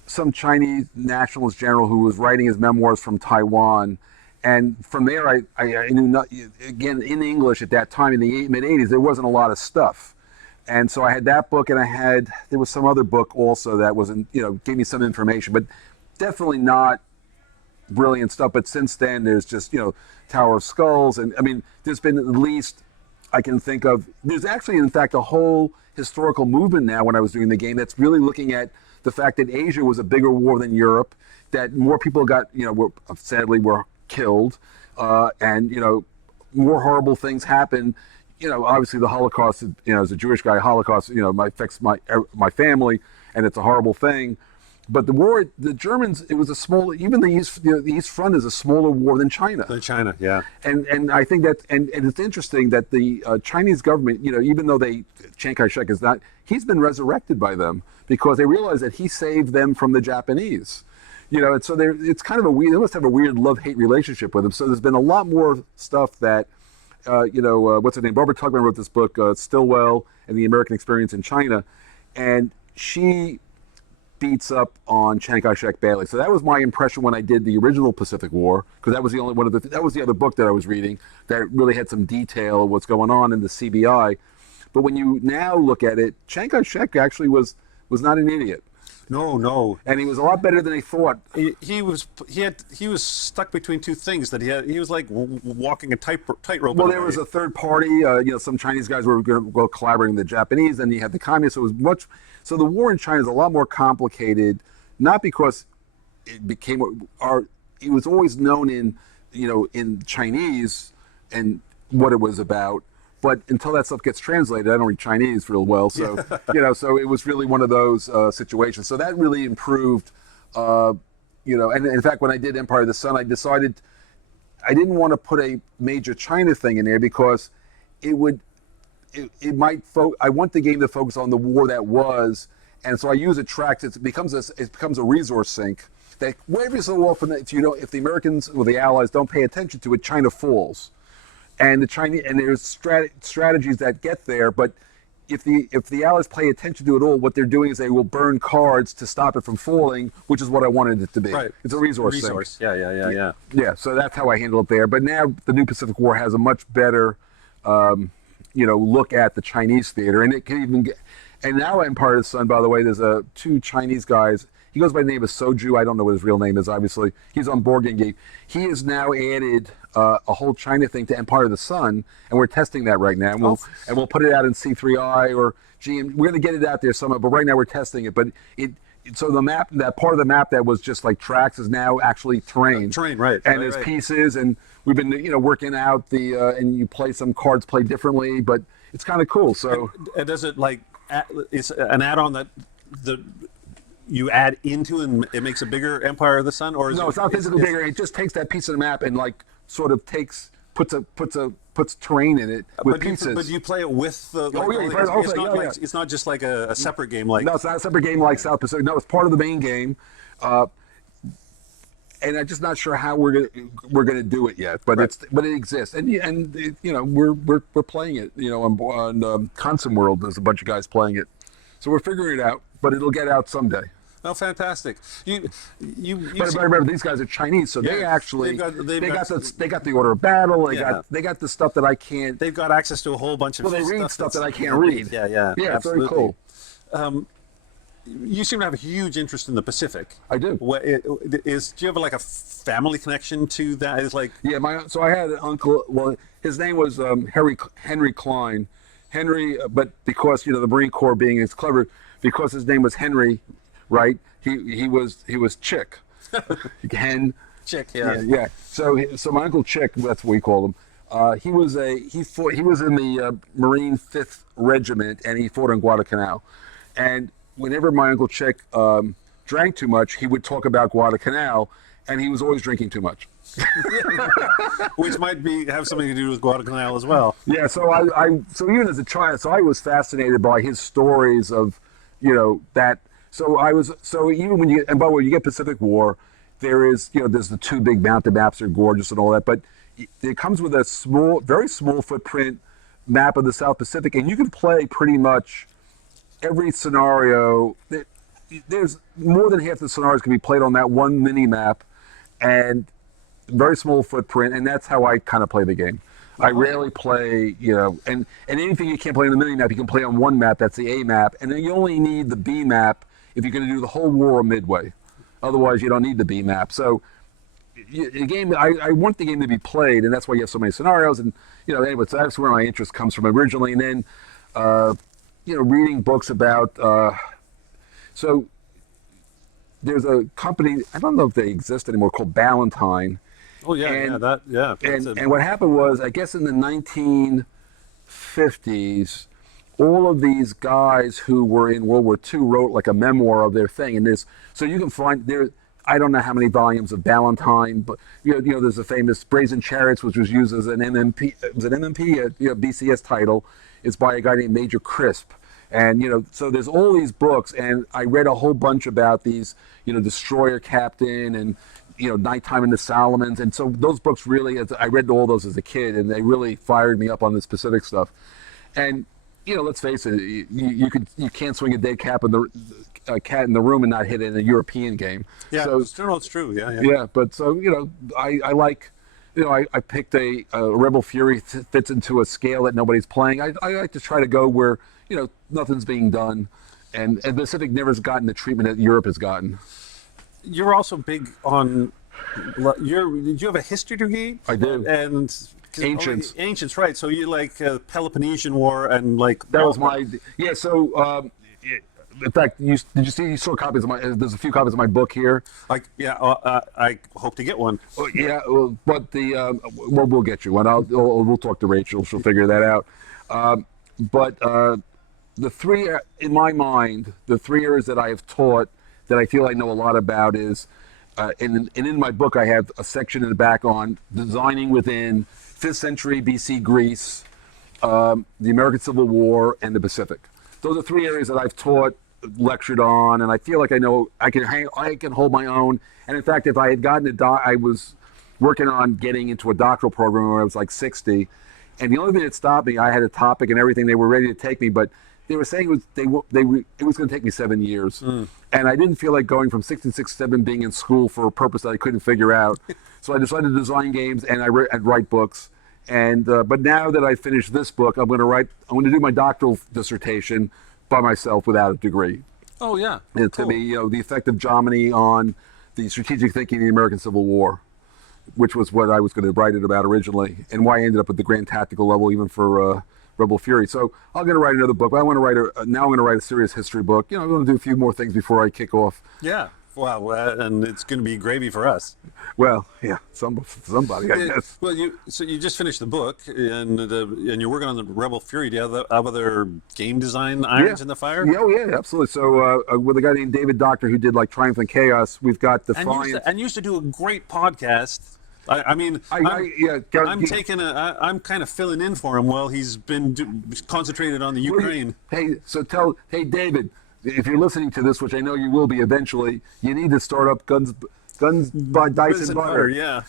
some Chinese nationalist general who was writing his memoirs from Taiwan, and from there I knew again in English at that time in the mid '80s there wasn't a lot of stuff, and so I had that book, and there was some other book also that wasn't gave me some information, but definitely not brilliant stuff. But since then there's just Tower of Skulls, and I mean there's been at least I can think of. There's actually in fact a whole historical movement now when I was doing the game that's really looking at the fact that Asia was a bigger war than Europe, that more people got, sadly were killed, and, more horrible things happened. Obviously the Holocaust, as a Jewish guy, Holocaust, affects my family, and it's a horrible thing. But the war, the Germans, it was a small, even the East Front is a smaller war than China. Than China, yeah. And I think that, and it's interesting that the Chinese government, even though Chiang Kai-shek is not, he's been resurrected by them because they realize that he saved them from the Japanese. And so it's kind of they must have a weird love-hate relationship with them. So there's been a lot more stuff that, what's her name? Barbara Tugman wrote this book, Stillwell and the American Experience in China. And she beats up on Chiang Kai-shek badly. So that was my impression when I did the original Pacific War, because that was the only one of that was the other book that I was reading that really had some detail of what's going on in the CBI. But when you now look at it, Chiang Kai-shek actually was not an idiot. No. And he was a lot better than they thought. He was stuck between two things that he was like walking a tightrope. Well, there was a third party. Some Chinese guys were going to go collaborating with the Japanese, and you had the communists. So it was much. So the war in China is a lot more complicated, not because it became it was always known in Chinese and what it was about. But until that stuff gets translated, I don't read Chinese real well. So, so it was really one of those situations. So that really improved, and in fact, when I did Empire of the Sun, I decided I didn't want to put a major China thing in there because it might, I want the game to focus on the war that was. And so I use a track it becomes a resource sink that every so often, if the Americans or the Allies don't pay attention to it, China falls. And the Chinese, and there's strategies that get there, but if the Allies pay attention to it all, what they're doing is they will burn cards to stop it from falling, which is what I wanted it to be. Right. It's a resource thing. Yeah. Yeah, so that's how I handle it there. But now the new Pacific War has a much better, look at the Chinese theater, and it can even get. And now Empire of the Sun, by the way, there's two Chinese guys. He goes by the name of Soju. I don't know what his real name is, obviously. He's on Board Game Geek. He has now added a whole China thing to Empire of the Sun, and we're testing that right now. And we'll put it out in C3I or GM. We're going to get it out there somehow, but right now we're testing it. But so the map, that part of the map that was just like tracks, is now actually terrain. Terrain, right? And there's pieces, and we've been working out and you play some cards play differently, but it's kind of cool. So and does it it's an add-on that you add into and it makes a bigger Empire of the Sun, or no? It's not physically bigger. It just takes that piece of the map and sort of puts terrain in it with pieces. But you play it with the. It's not just like a separate game. No, it's not a separate game like South Pacific. No, it's part of the main game. And I'm just not sure how we're gonna do it yet, but it exists, and we're playing it. On Consum World, there's a bunch of guys playing it, so we're figuring it out. But it'll get out someday. Oh, fantastic! But remember, these guys are Chinese, so they actually they got the order of battle. They got the stuff that I can't. They've got access to a whole bunch of. Well, they read stuff that I can't read. Yeah, it's very cool. You seem to have a huge interest in the Pacific. I do. Do you have like a family connection to that? It's like so I had an uncle. Well, his name was Henry Klein. Henry, but because the Marine Corps being as clever, because his name was Henry, right? He was Chick, Chick, yeah. Yeah. So my uncle Chick, that's what we called him. He was in the Marine 5th Regiment, and he fought on Guadalcanal. And whenever my uncle Chick drank too much, he would talk about Guadalcanal, and he was always drinking too much. Which might have something to do with Guadalcanal as well. Yeah. So so even as a child, I was fascinated by his stories of, that. So even when and by the way, you get Pacific War, there's the two big mountain maps are gorgeous and all that, but it comes with a very small footprint map of the South Pacific, and you can play pretty much every scenario. There's more than half the scenarios can be played on that one mini map, and very small footprint, and that's how I kind of play the game. I rarely play, and anything you can't play on the mini map, you can play on one map. That's the A map, and then you only need the B map if you're going to do the whole war or Midway. Otherwise, you don't need the B map. So, the game, I want the game to be played, and that's why you have so many scenarios. And anyway, so that's where my interest comes from originally. And then, reading books about. So, there's a company, I don't know if they exist anymore, called Ballantine. Oh yeah, And what happened was, I guess in the 1950s, all of these guys who were in World War II wrote like a memoir of their thing, and so you can find there. I don't know how many volumes of Ballantine, but there's a famous Brazen Chariots, which was used as an MMP. Was it MMP? BCS title. It's by a guy named Major Crisp. And so there's all these books, and I read a whole bunch about these, destroyer captain and Nighttime in the Solomons, and so those books really, I read all those as a kid, and they really fired me up on this Pacific stuff. And let's face it, you can't swing a dead cat in the room and not hit it in a European game. Yeah, So it's true. Yeah, yeah. yeah, but so I like, I picked a Rebel Fury fits into a scale that nobody's playing. I like to try to go where nothing's being done, and Pacific never's gotten the treatment that Europe has gotten. You're also big on. Did you have a history degree? I do. And ancients, right? So you like Peloponnesian War and like that was my So in fact, did you see? You saw copies of my. There's a few copies of my book here. Like I hope to get one. Oh, yeah, well, but we'll get you one. We'll talk to Rachel. She'll figure that out. But the three, in my mind, the 3 areas that I have taught that I feel I know a lot about is, and in my book I have a section in the back on designing within 5th century BC Greece, the American Civil War, and the Pacific. Those are 3 areas that I've taught, lectured on, and I feel like I know I can hold my own. And in fact, if I had gotten I was working on getting into a doctoral program when I was like 60, and the only thing that stopped me, I had a topic and everything, they were ready to take me, but they were saying it was going to take me 7 years, and I didn't feel like going from 67 being in school for a purpose that I couldn't figure out. So I decided to design games and I'd write books. And but now that I finished this book, I'm going to do my doctoral dissertation by myself without a degree. Oh yeah, It's going to be the effect of Jomini on the strategic thinking in the American Civil War, which was what I was going to write it about originally, and why I ended up at the grand tactical level even for Rebel Fury. So I'm going to write another book. But I want to write now I'm going to write a serious history book. I'm going to do a few more things before I kick off. Yeah. Wow, and it's going to be gravy for us. Well, yeah, somebody, I guess. Well, you just finished the book, and you're working on the Rebel Fury. Do you have other game design irons in the fire? Yeah, oh, yeah, absolutely. So with a guy named David Doctor who did like Triumph and Chaos, we've got Defiance. And used to do a great podcast. I'm kind of filling in for him while he's been concentrated on the Ukraine. Hey, David, if you're listening to this, which I know you will be eventually, you need to start up Guns by Dice and Butter. Yeah.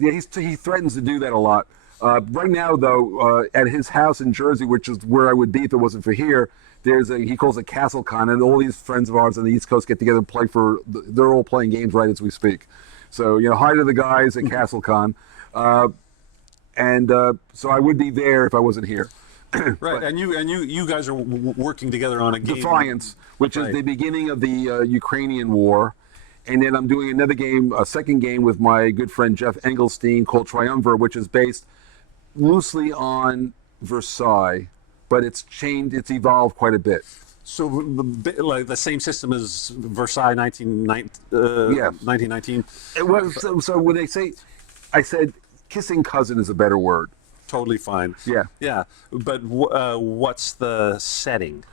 He threatens to do that a lot. Right now, though, at his house in Jersey, which is where I would be if it wasn't for here, he calls it Castle Con, and all these friends of ours on the East Coast get together and play they're all playing games right as we speak. So, hi to the guys at Castle Con. So I would be there if I wasn't here. Right, and you guys are working together on a game. Defiance, which is the beginning of the Ukrainian war. And then I'm doing another game, a second game with my good friend Jeff Engelstein called Triumvirate, which is based loosely on Versailles, but it's evolved quite a bit. So, like the same system as Versailles 1919? It was, so when I said kissing cousin is a better word. Totally fine. Yeah. Yeah. But what's the setting?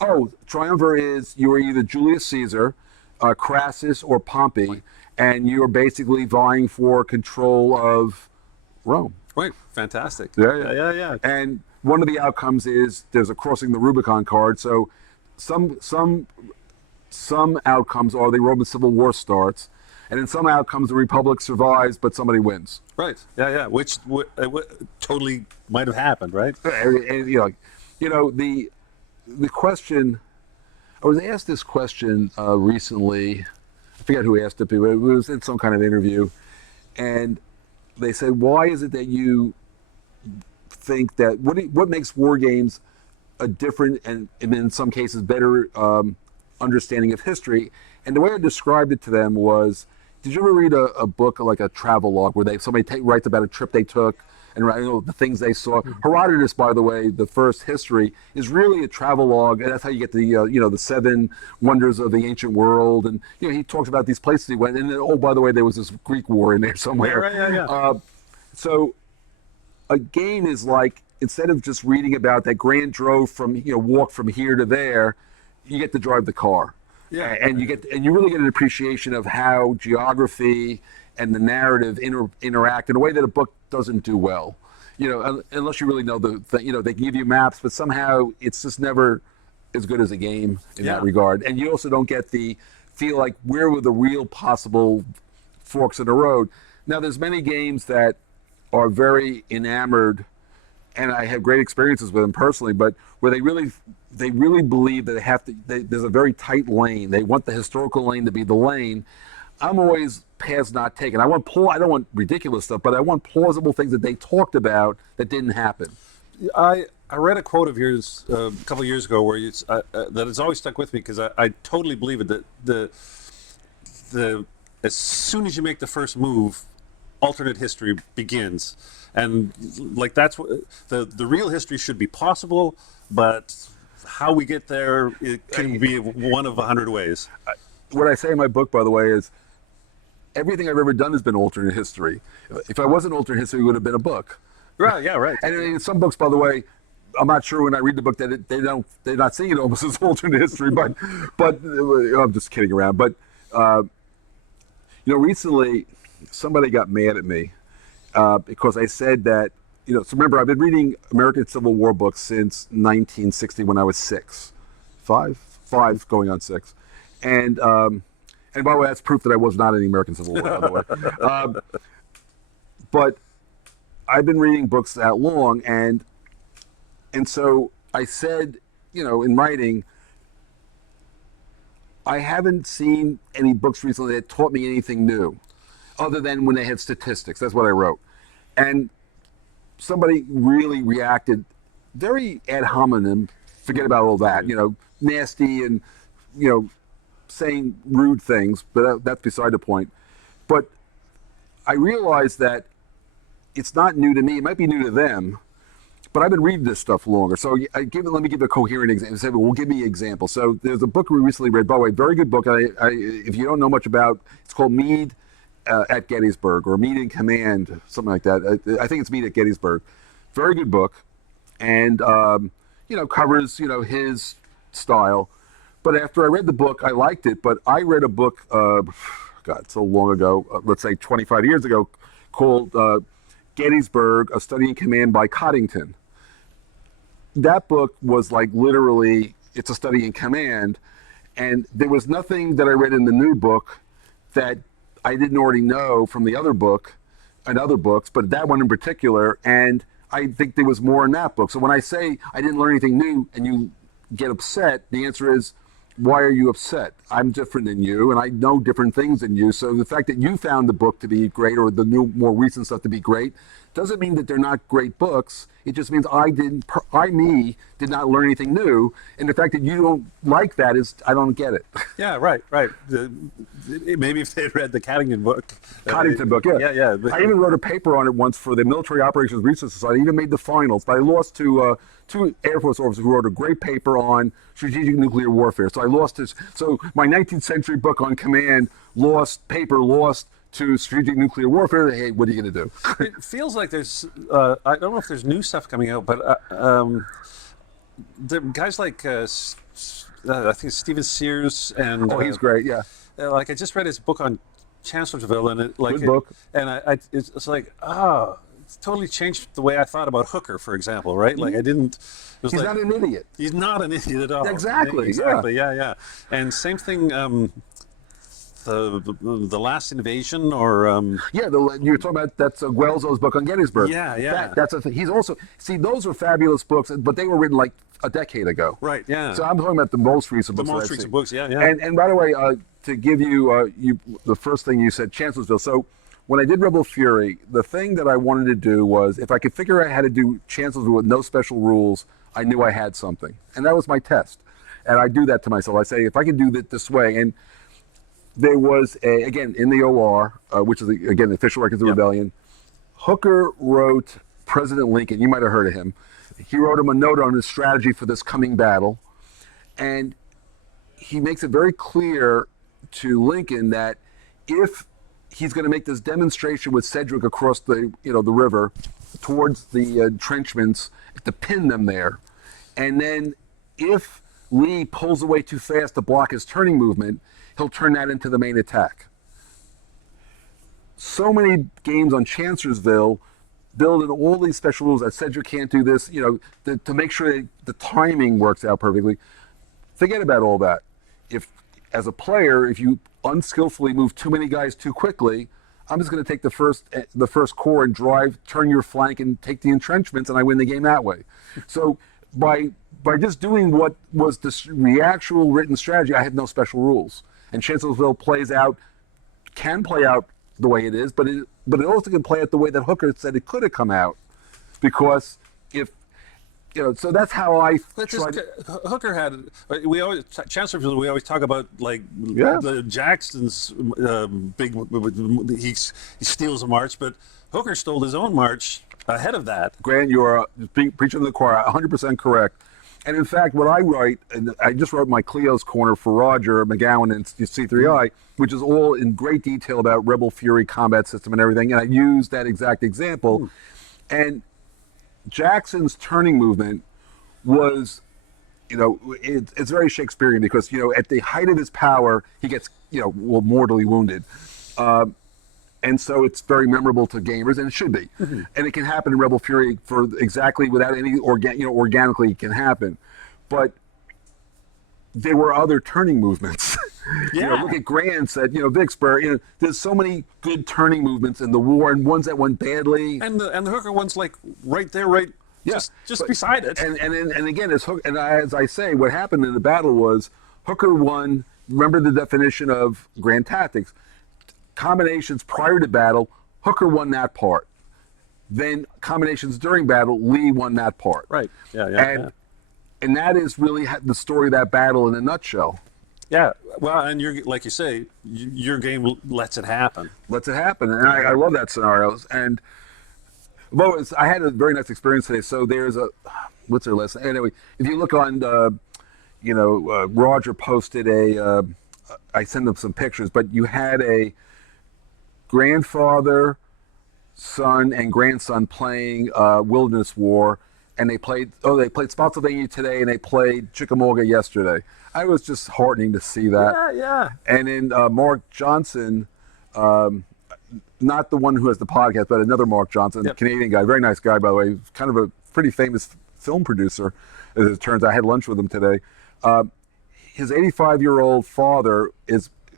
Oh, Triumvirate is you are either Julius Caesar, Crassus, or Pompey, and you are basically vying for control of Rome. Right. Fantastic. Yeah. And one of the outcomes is there's a crossing the Rubicon card. So some outcomes are the Roman Civil War starts, and in some outcomes the Republic survives, but somebody wins. Right. Yeah. Which totally might have happened, right? And, the question. I was asked this question recently. I forget who asked it, but it was in some kind of interview, and they said, "Why is it that you think that what makes war games a different and in some cases better understanding of history?" And the way I described it to them was, did you ever read a book like a travel log where somebody writes about a trip they took and the things they saw? Herodotus, by the way, the first history is really a travel log, and that's how you get the the 7 wonders of the ancient world. And he talks about these places he went, and then, oh, by the way, there was this Greek war in there somewhere. Yeah. So a game is like, instead of just reading about that grand drove from walk from here to there, you get to drive the car. Yeah. And you really get an appreciation of how geography and the narrative interact in a way that a book doesn't do well. Unless you really know they give you maps, but somehow it's just never as good as a game in that regard. And you also don't get the feel like where were the real possible forks in the road. Now, there's many games that are very enamored and I have great experiences with them personally, but where they really believe that there's a very tight lane. They want the historical lane to be the lane. I'm always paths not taken. I don't want ridiculous stuff, but I want plausible things that they talked about that didn't happen. I read a quote of yours a couple of years ago where that has always stuck with me, because I totally believe it, that the as soon as you make the first move, alternate history begins. And like, that's what the real history should be possible, but how we get there, it can be one of 100 ways. What I say in my book, by the way, is everything I've ever done has been alternate history. If I wasn't alternate history, it would have been a book. Right, yeah, right. And in some books, by the way, I'm not sure when I read the book that they're not seeing it almost as alternate history, but I'm just kidding around. But recently somebody got mad at me because I said that, so remember, I've been reading American Civil War books since 1960 when I was five going on 6, and by the way, that's proof that I was not in the American Civil War, by the way. But I've been reading books that long, and so I said, in writing, I haven't seen any books recently that taught me anything new, other than when they had statistics. That's what I wrote. And somebody really reacted very ad hominem, forget about all that, nasty and, saying rude things, but that's beside the point. But I realized that it's not new to me. It might be new to them, but I've been reading this stuff longer. So let me give a coherent example. Well, give me an example. So there's a book we recently read, by the way, very good book. If you don't know much about, it's called Meade at Gettysburg, or Meade in Command, something like that. I think it's Meade at Gettysburg. Very good book, and covers his style. But after I read the book, I liked it. But I read a book, so long ago, let's say 25 years ago, called Gettysburg: A Study in Command by Coddington. That book was like literally, it's a study in command, and there was nothing that I read in the new book that I didn't already know from the other book and other books, but that one in particular, and I think there was more in that book. So when I say I didn't learn anything new and you get upset, the answer is, why are you upset? I'm different than you, and I know different things than you. So the fact that you found the book to be great, or the new, more recent stuff to be great, doesn't mean that they're not great books. It just means I did not learn anything new. And the fact that you don't like that is, I don't get it. Yeah, right. Maybe if they had read the Coddington book. Coddington book, yeah. Yeah. I even wrote a paper on it once for the Military Operations Research Society. I even made the finals, but I lost to two Air Force officers who wrote a great paper on strategic nuclear warfare. So I lost this. So my 19th century book on command lost to strategic nuclear warfare. Hey, what are you going to do? It feels like there's, I don't know if there's new stuff coming out, but the guys like, I think Stephen Sears and... he's great, yeah. I just read his book on Chancellorsville, and Good book. And it's like, it's totally changed the way I thought about Hooker, for example, right? Like I didn't... He's not an idiot. He's not an idiot at all. Exactly, yeah. And same thing... The Last Invasion, or you're talking about, that's Guelzo's book on Gettysburg. Yeah. That's a thing. He's also, those are fabulous books, but they were written like a decade ago. Right. Yeah. So I'm talking about the most recent books. The most recent books. Yeah. And by the way, to give you the first thing you said, Chancellorsville. So when I did Rebel Fury, the thing that I wanted to do was, if I could figure out how to do Chancellorsville with no special rules, I knew I had something, and that was my test. And I do that to myself. I say, if I can do it this way, and there was again in the OR, which is again the official records of the rebellion. Hooker wrote President Lincoln. You might have heard of him. He wrote him a note on his strategy for this coming battle, and he makes it very clear to Lincoln that if he's going to make this demonstration with Sedgwick across the the river towards the entrenchments, to pin them there, and then if Lee pulls away too fast to block his turning movement, he'll turn that into the main attack. So many games on Chancellorsville build in all these special rules that Sedgwick can't do this, to make sure the timing works out perfectly. Forget about all that. If, as a player, if you unskillfully move too many guys too quickly, I'm just going to take the first core and turn your flank and take the entrenchments, and I win the game that way. So by just doing what was the actual written strategy, I had no special rules. And Chancellorsville can play out the way it is, but it also can play out the way that Hooker said it could have come out, because so that's how I tried. Hooker had. Chancellorsville. We always talk about the Jackson's big. He steals a march, but Hooker stole his own march ahead of that. Grant, you're preaching to the choir, 100% correct. And in fact, what I write, and I just wrote my Cleo's Corner for Roger McGowan and C3I, which is all in great detail about Rebel Fury combat system and everything. And I used that exact example. And Jackson's turning movement was, it's very Shakespearean, because, at the height of his power, he gets, mortally wounded. And so it's very memorable to gamers, and it should be. And it can happen in Rebel Fury without any organically it can happen. But there were other turning movements. Look at Grant said, Vicksburg, there's so many good turning movements in the war, and ones that went badly. And the Hooker one's right there, just beside it. And again, as I say, what happened in the battle was Hooker won. Remember the definition of grand tactics. Combinations prior to battle, Hooker won that part. Then combinations during battle, Lee won that part. Right. Yeah. And that is really the story of that battle in a nutshell. Yeah. Well, and you're like you say, your game lets it happen. And I love that scenario. And I had a very nice experience today. So there's what's their list? Anyway, if you look on, Roger posted I sent them some pictures, but you had a grandfather, son, and grandson playing Wilderness War, and they played Spotsylvania today, and they played Chickamauga yesterday. I was just heartening to see that. Yeah. And then Mark Johnson, not the one who has the podcast, but another Mark Johnson, Canadian guy, very nice guy, by the way, kind of a pretty famous film producer, as it turns out. I had lunch with him today. His 85-year-old father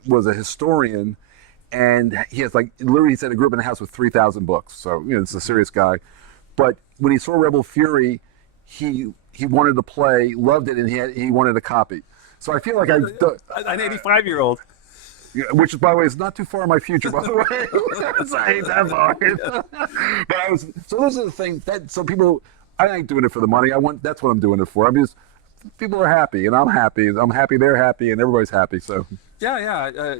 was a historian, and he has literally, he said he grew up in a house with 3,000 books. So, it's a serious guy. But when he saw Rebel Fury, he wanted to play, loved it, and he wanted a copy. So I feel like an 85-year-old. Which, by the way, is not too far in my future, by the way. So I hate that part. So those are the things so people, I ain't doing it for the money. That's what I'm doing it for. People are happy, and I'm happy. I'm happy, they're happy, and everybody's happy. So yeah.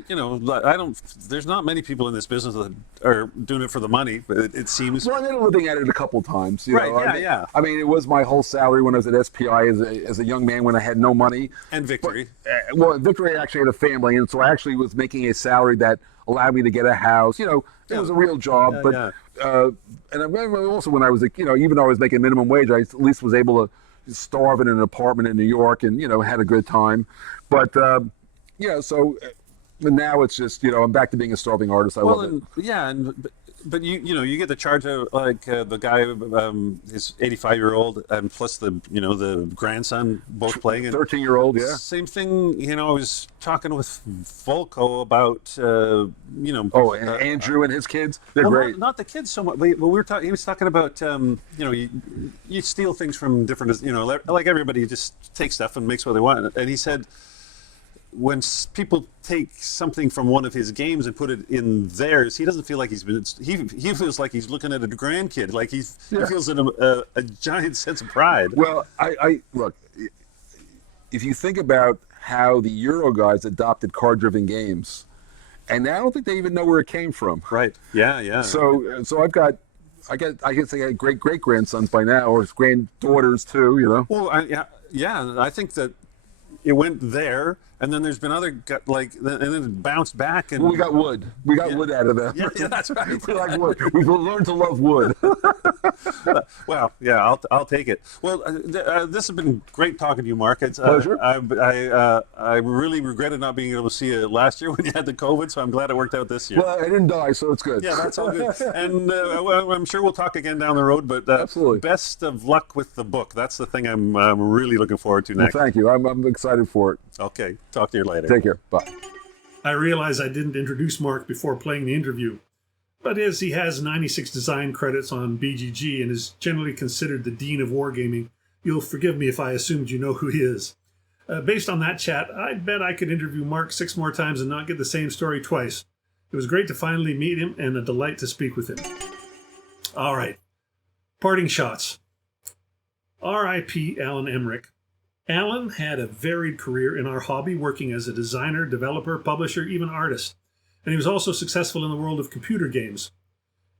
There's not many people in this business that are doing it for the money, but it seems. Well, I ended up living at it a couple times. Right. Yeah. I mean, it was my whole salary when I was at SPI as a young man when I had no money. And Victory. But, Victory actually had a family, and so I actually was making a salary that allowed me to get a house. It was a real job. And also when I was, even though I was making minimum wage, I at least was able to starve in an apartment in New York, and had a good time. But so now it's just I'm back to being a starving artist. I love it. But you get the charge of the guy, his 85-year-old, and plus the grandson both playing. 13-year-old, yeah. Same thing. I was talking with Volko about Andrew and his kids. They're great. Not the kids so much. But we were talking. He was talking about you steal things from different. Like everybody, you just take stuff and makes what they want. And he said, when people take something from one of his games and put it in theirs, he doesn't feel like he feels like he's looking at a grandkid. Like he feels a giant sense of pride. Well, I look, if you think about how the Euro guys adopted card-driven games, and I don't think they even know where it came from. Right. Yeah. So I guess I got great grandsons by now, or granddaughters too. Well, I think that it went there, and then there's been other and then it bounced back. And we got wood. We got wood out of them. Yeah, that's right. We like wood. We've learned to love wood. Well, yeah, I'll take it. Well, this has been great talking to you, Mark. It's pleasure. I really regretted not being able to see you last year when you had the COVID, so I'm glad it worked out this year. Well, I didn't die, so it's good. Yeah, that's all good. And I'm sure we'll talk again down the road. But absolutely, best of luck with the book. That's the thing I'm really looking forward to next. Well, thank you. I'm excited for it. Okay, talk to you later. Take care. Bye. I realize I didn't introduce Mark before playing the interview. but as he has 96 design credits on BGG and is generally considered the dean of wargaming, you'll forgive me if I assumed you know who he is. Based on that chat, I bet I could interview Mark 6 more times and not get the same story twice. It was great to finally meet him and a delight to speak with him. All right, parting shots. R.I.P. Alan Emmerich. Alan had a varied career in our hobby, working as a designer, developer, publisher, even artist. And he was also successful in the world of computer games.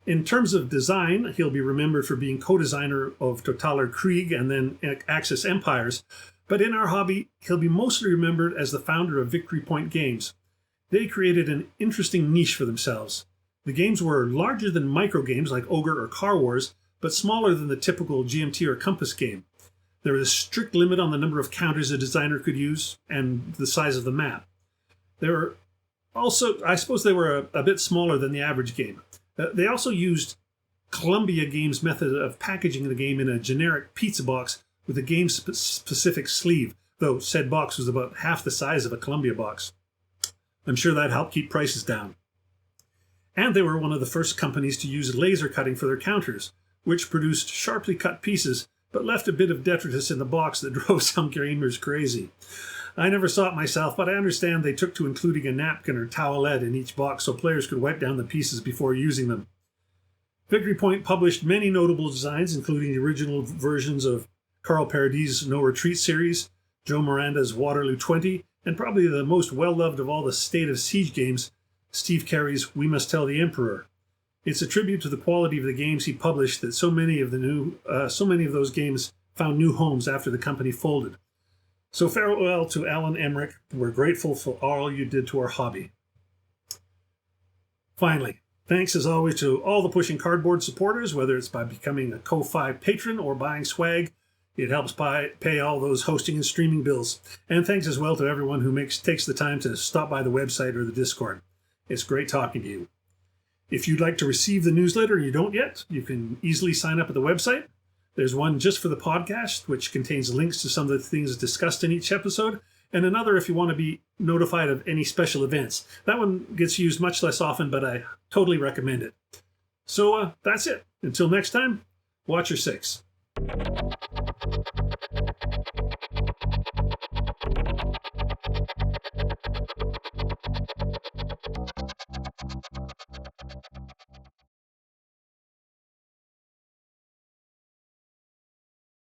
In terms of design, he'll be remembered for being co-designer of Totaler Krieg and then Axis Empires. But in our hobby, he'll be mostly remembered as the founder of Victory Point Games. They created an interesting niche for themselves. The games were larger than microgames like Ogre or Car Wars, but smaller than the typical GMT or Compass game. There was a strict limit on the number of counters a designer could use and the size of the map. They were also, I suppose they were a bit smaller than the average game. They also used Columbia Games' method of packaging the game in a generic pizza box with a game-specific sleeve, though said box was about half the size of a Columbia box. I'm sure that helped keep prices down. And they were one of the first companies to use laser cutting for their counters, which produced sharply cut pieces, but left a bit of detritus in the box that drove some gamers crazy. I never saw it myself, but I understand they took to including a napkin or towelette in each box so players could wipe down the pieces before using them. Victory Point published many notable designs, including the original versions of Carl Paradis' No Retreat series, Joe Miranda's Waterloo 20, and probably the most well-loved of all the State of Siege games, Steve Carey's We Must Tell the Emperor. It's a tribute to the quality of the games he published that so many of those games found new homes after the company folded. So farewell to Alan Emmerich. We're grateful for all you did to our hobby. Finally, thanks as always to all the Pushing Cardboard supporters, whether it's by becoming a Ko-Fi patron or buying swag. It helps pay all those hosting and streaming bills. And thanks as well to everyone who takes the time to stop by the website or the Discord. It's great talking to you. If you'd like to receive the newsletter and you don't yet, you can easily sign up at the website. There's one just for the podcast, which contains links to some of the things discussed in each episode, and another if you want to be notified of any special events. That one gets used much less often, but I totally recommend it. So that's it. Until next time, watch your six.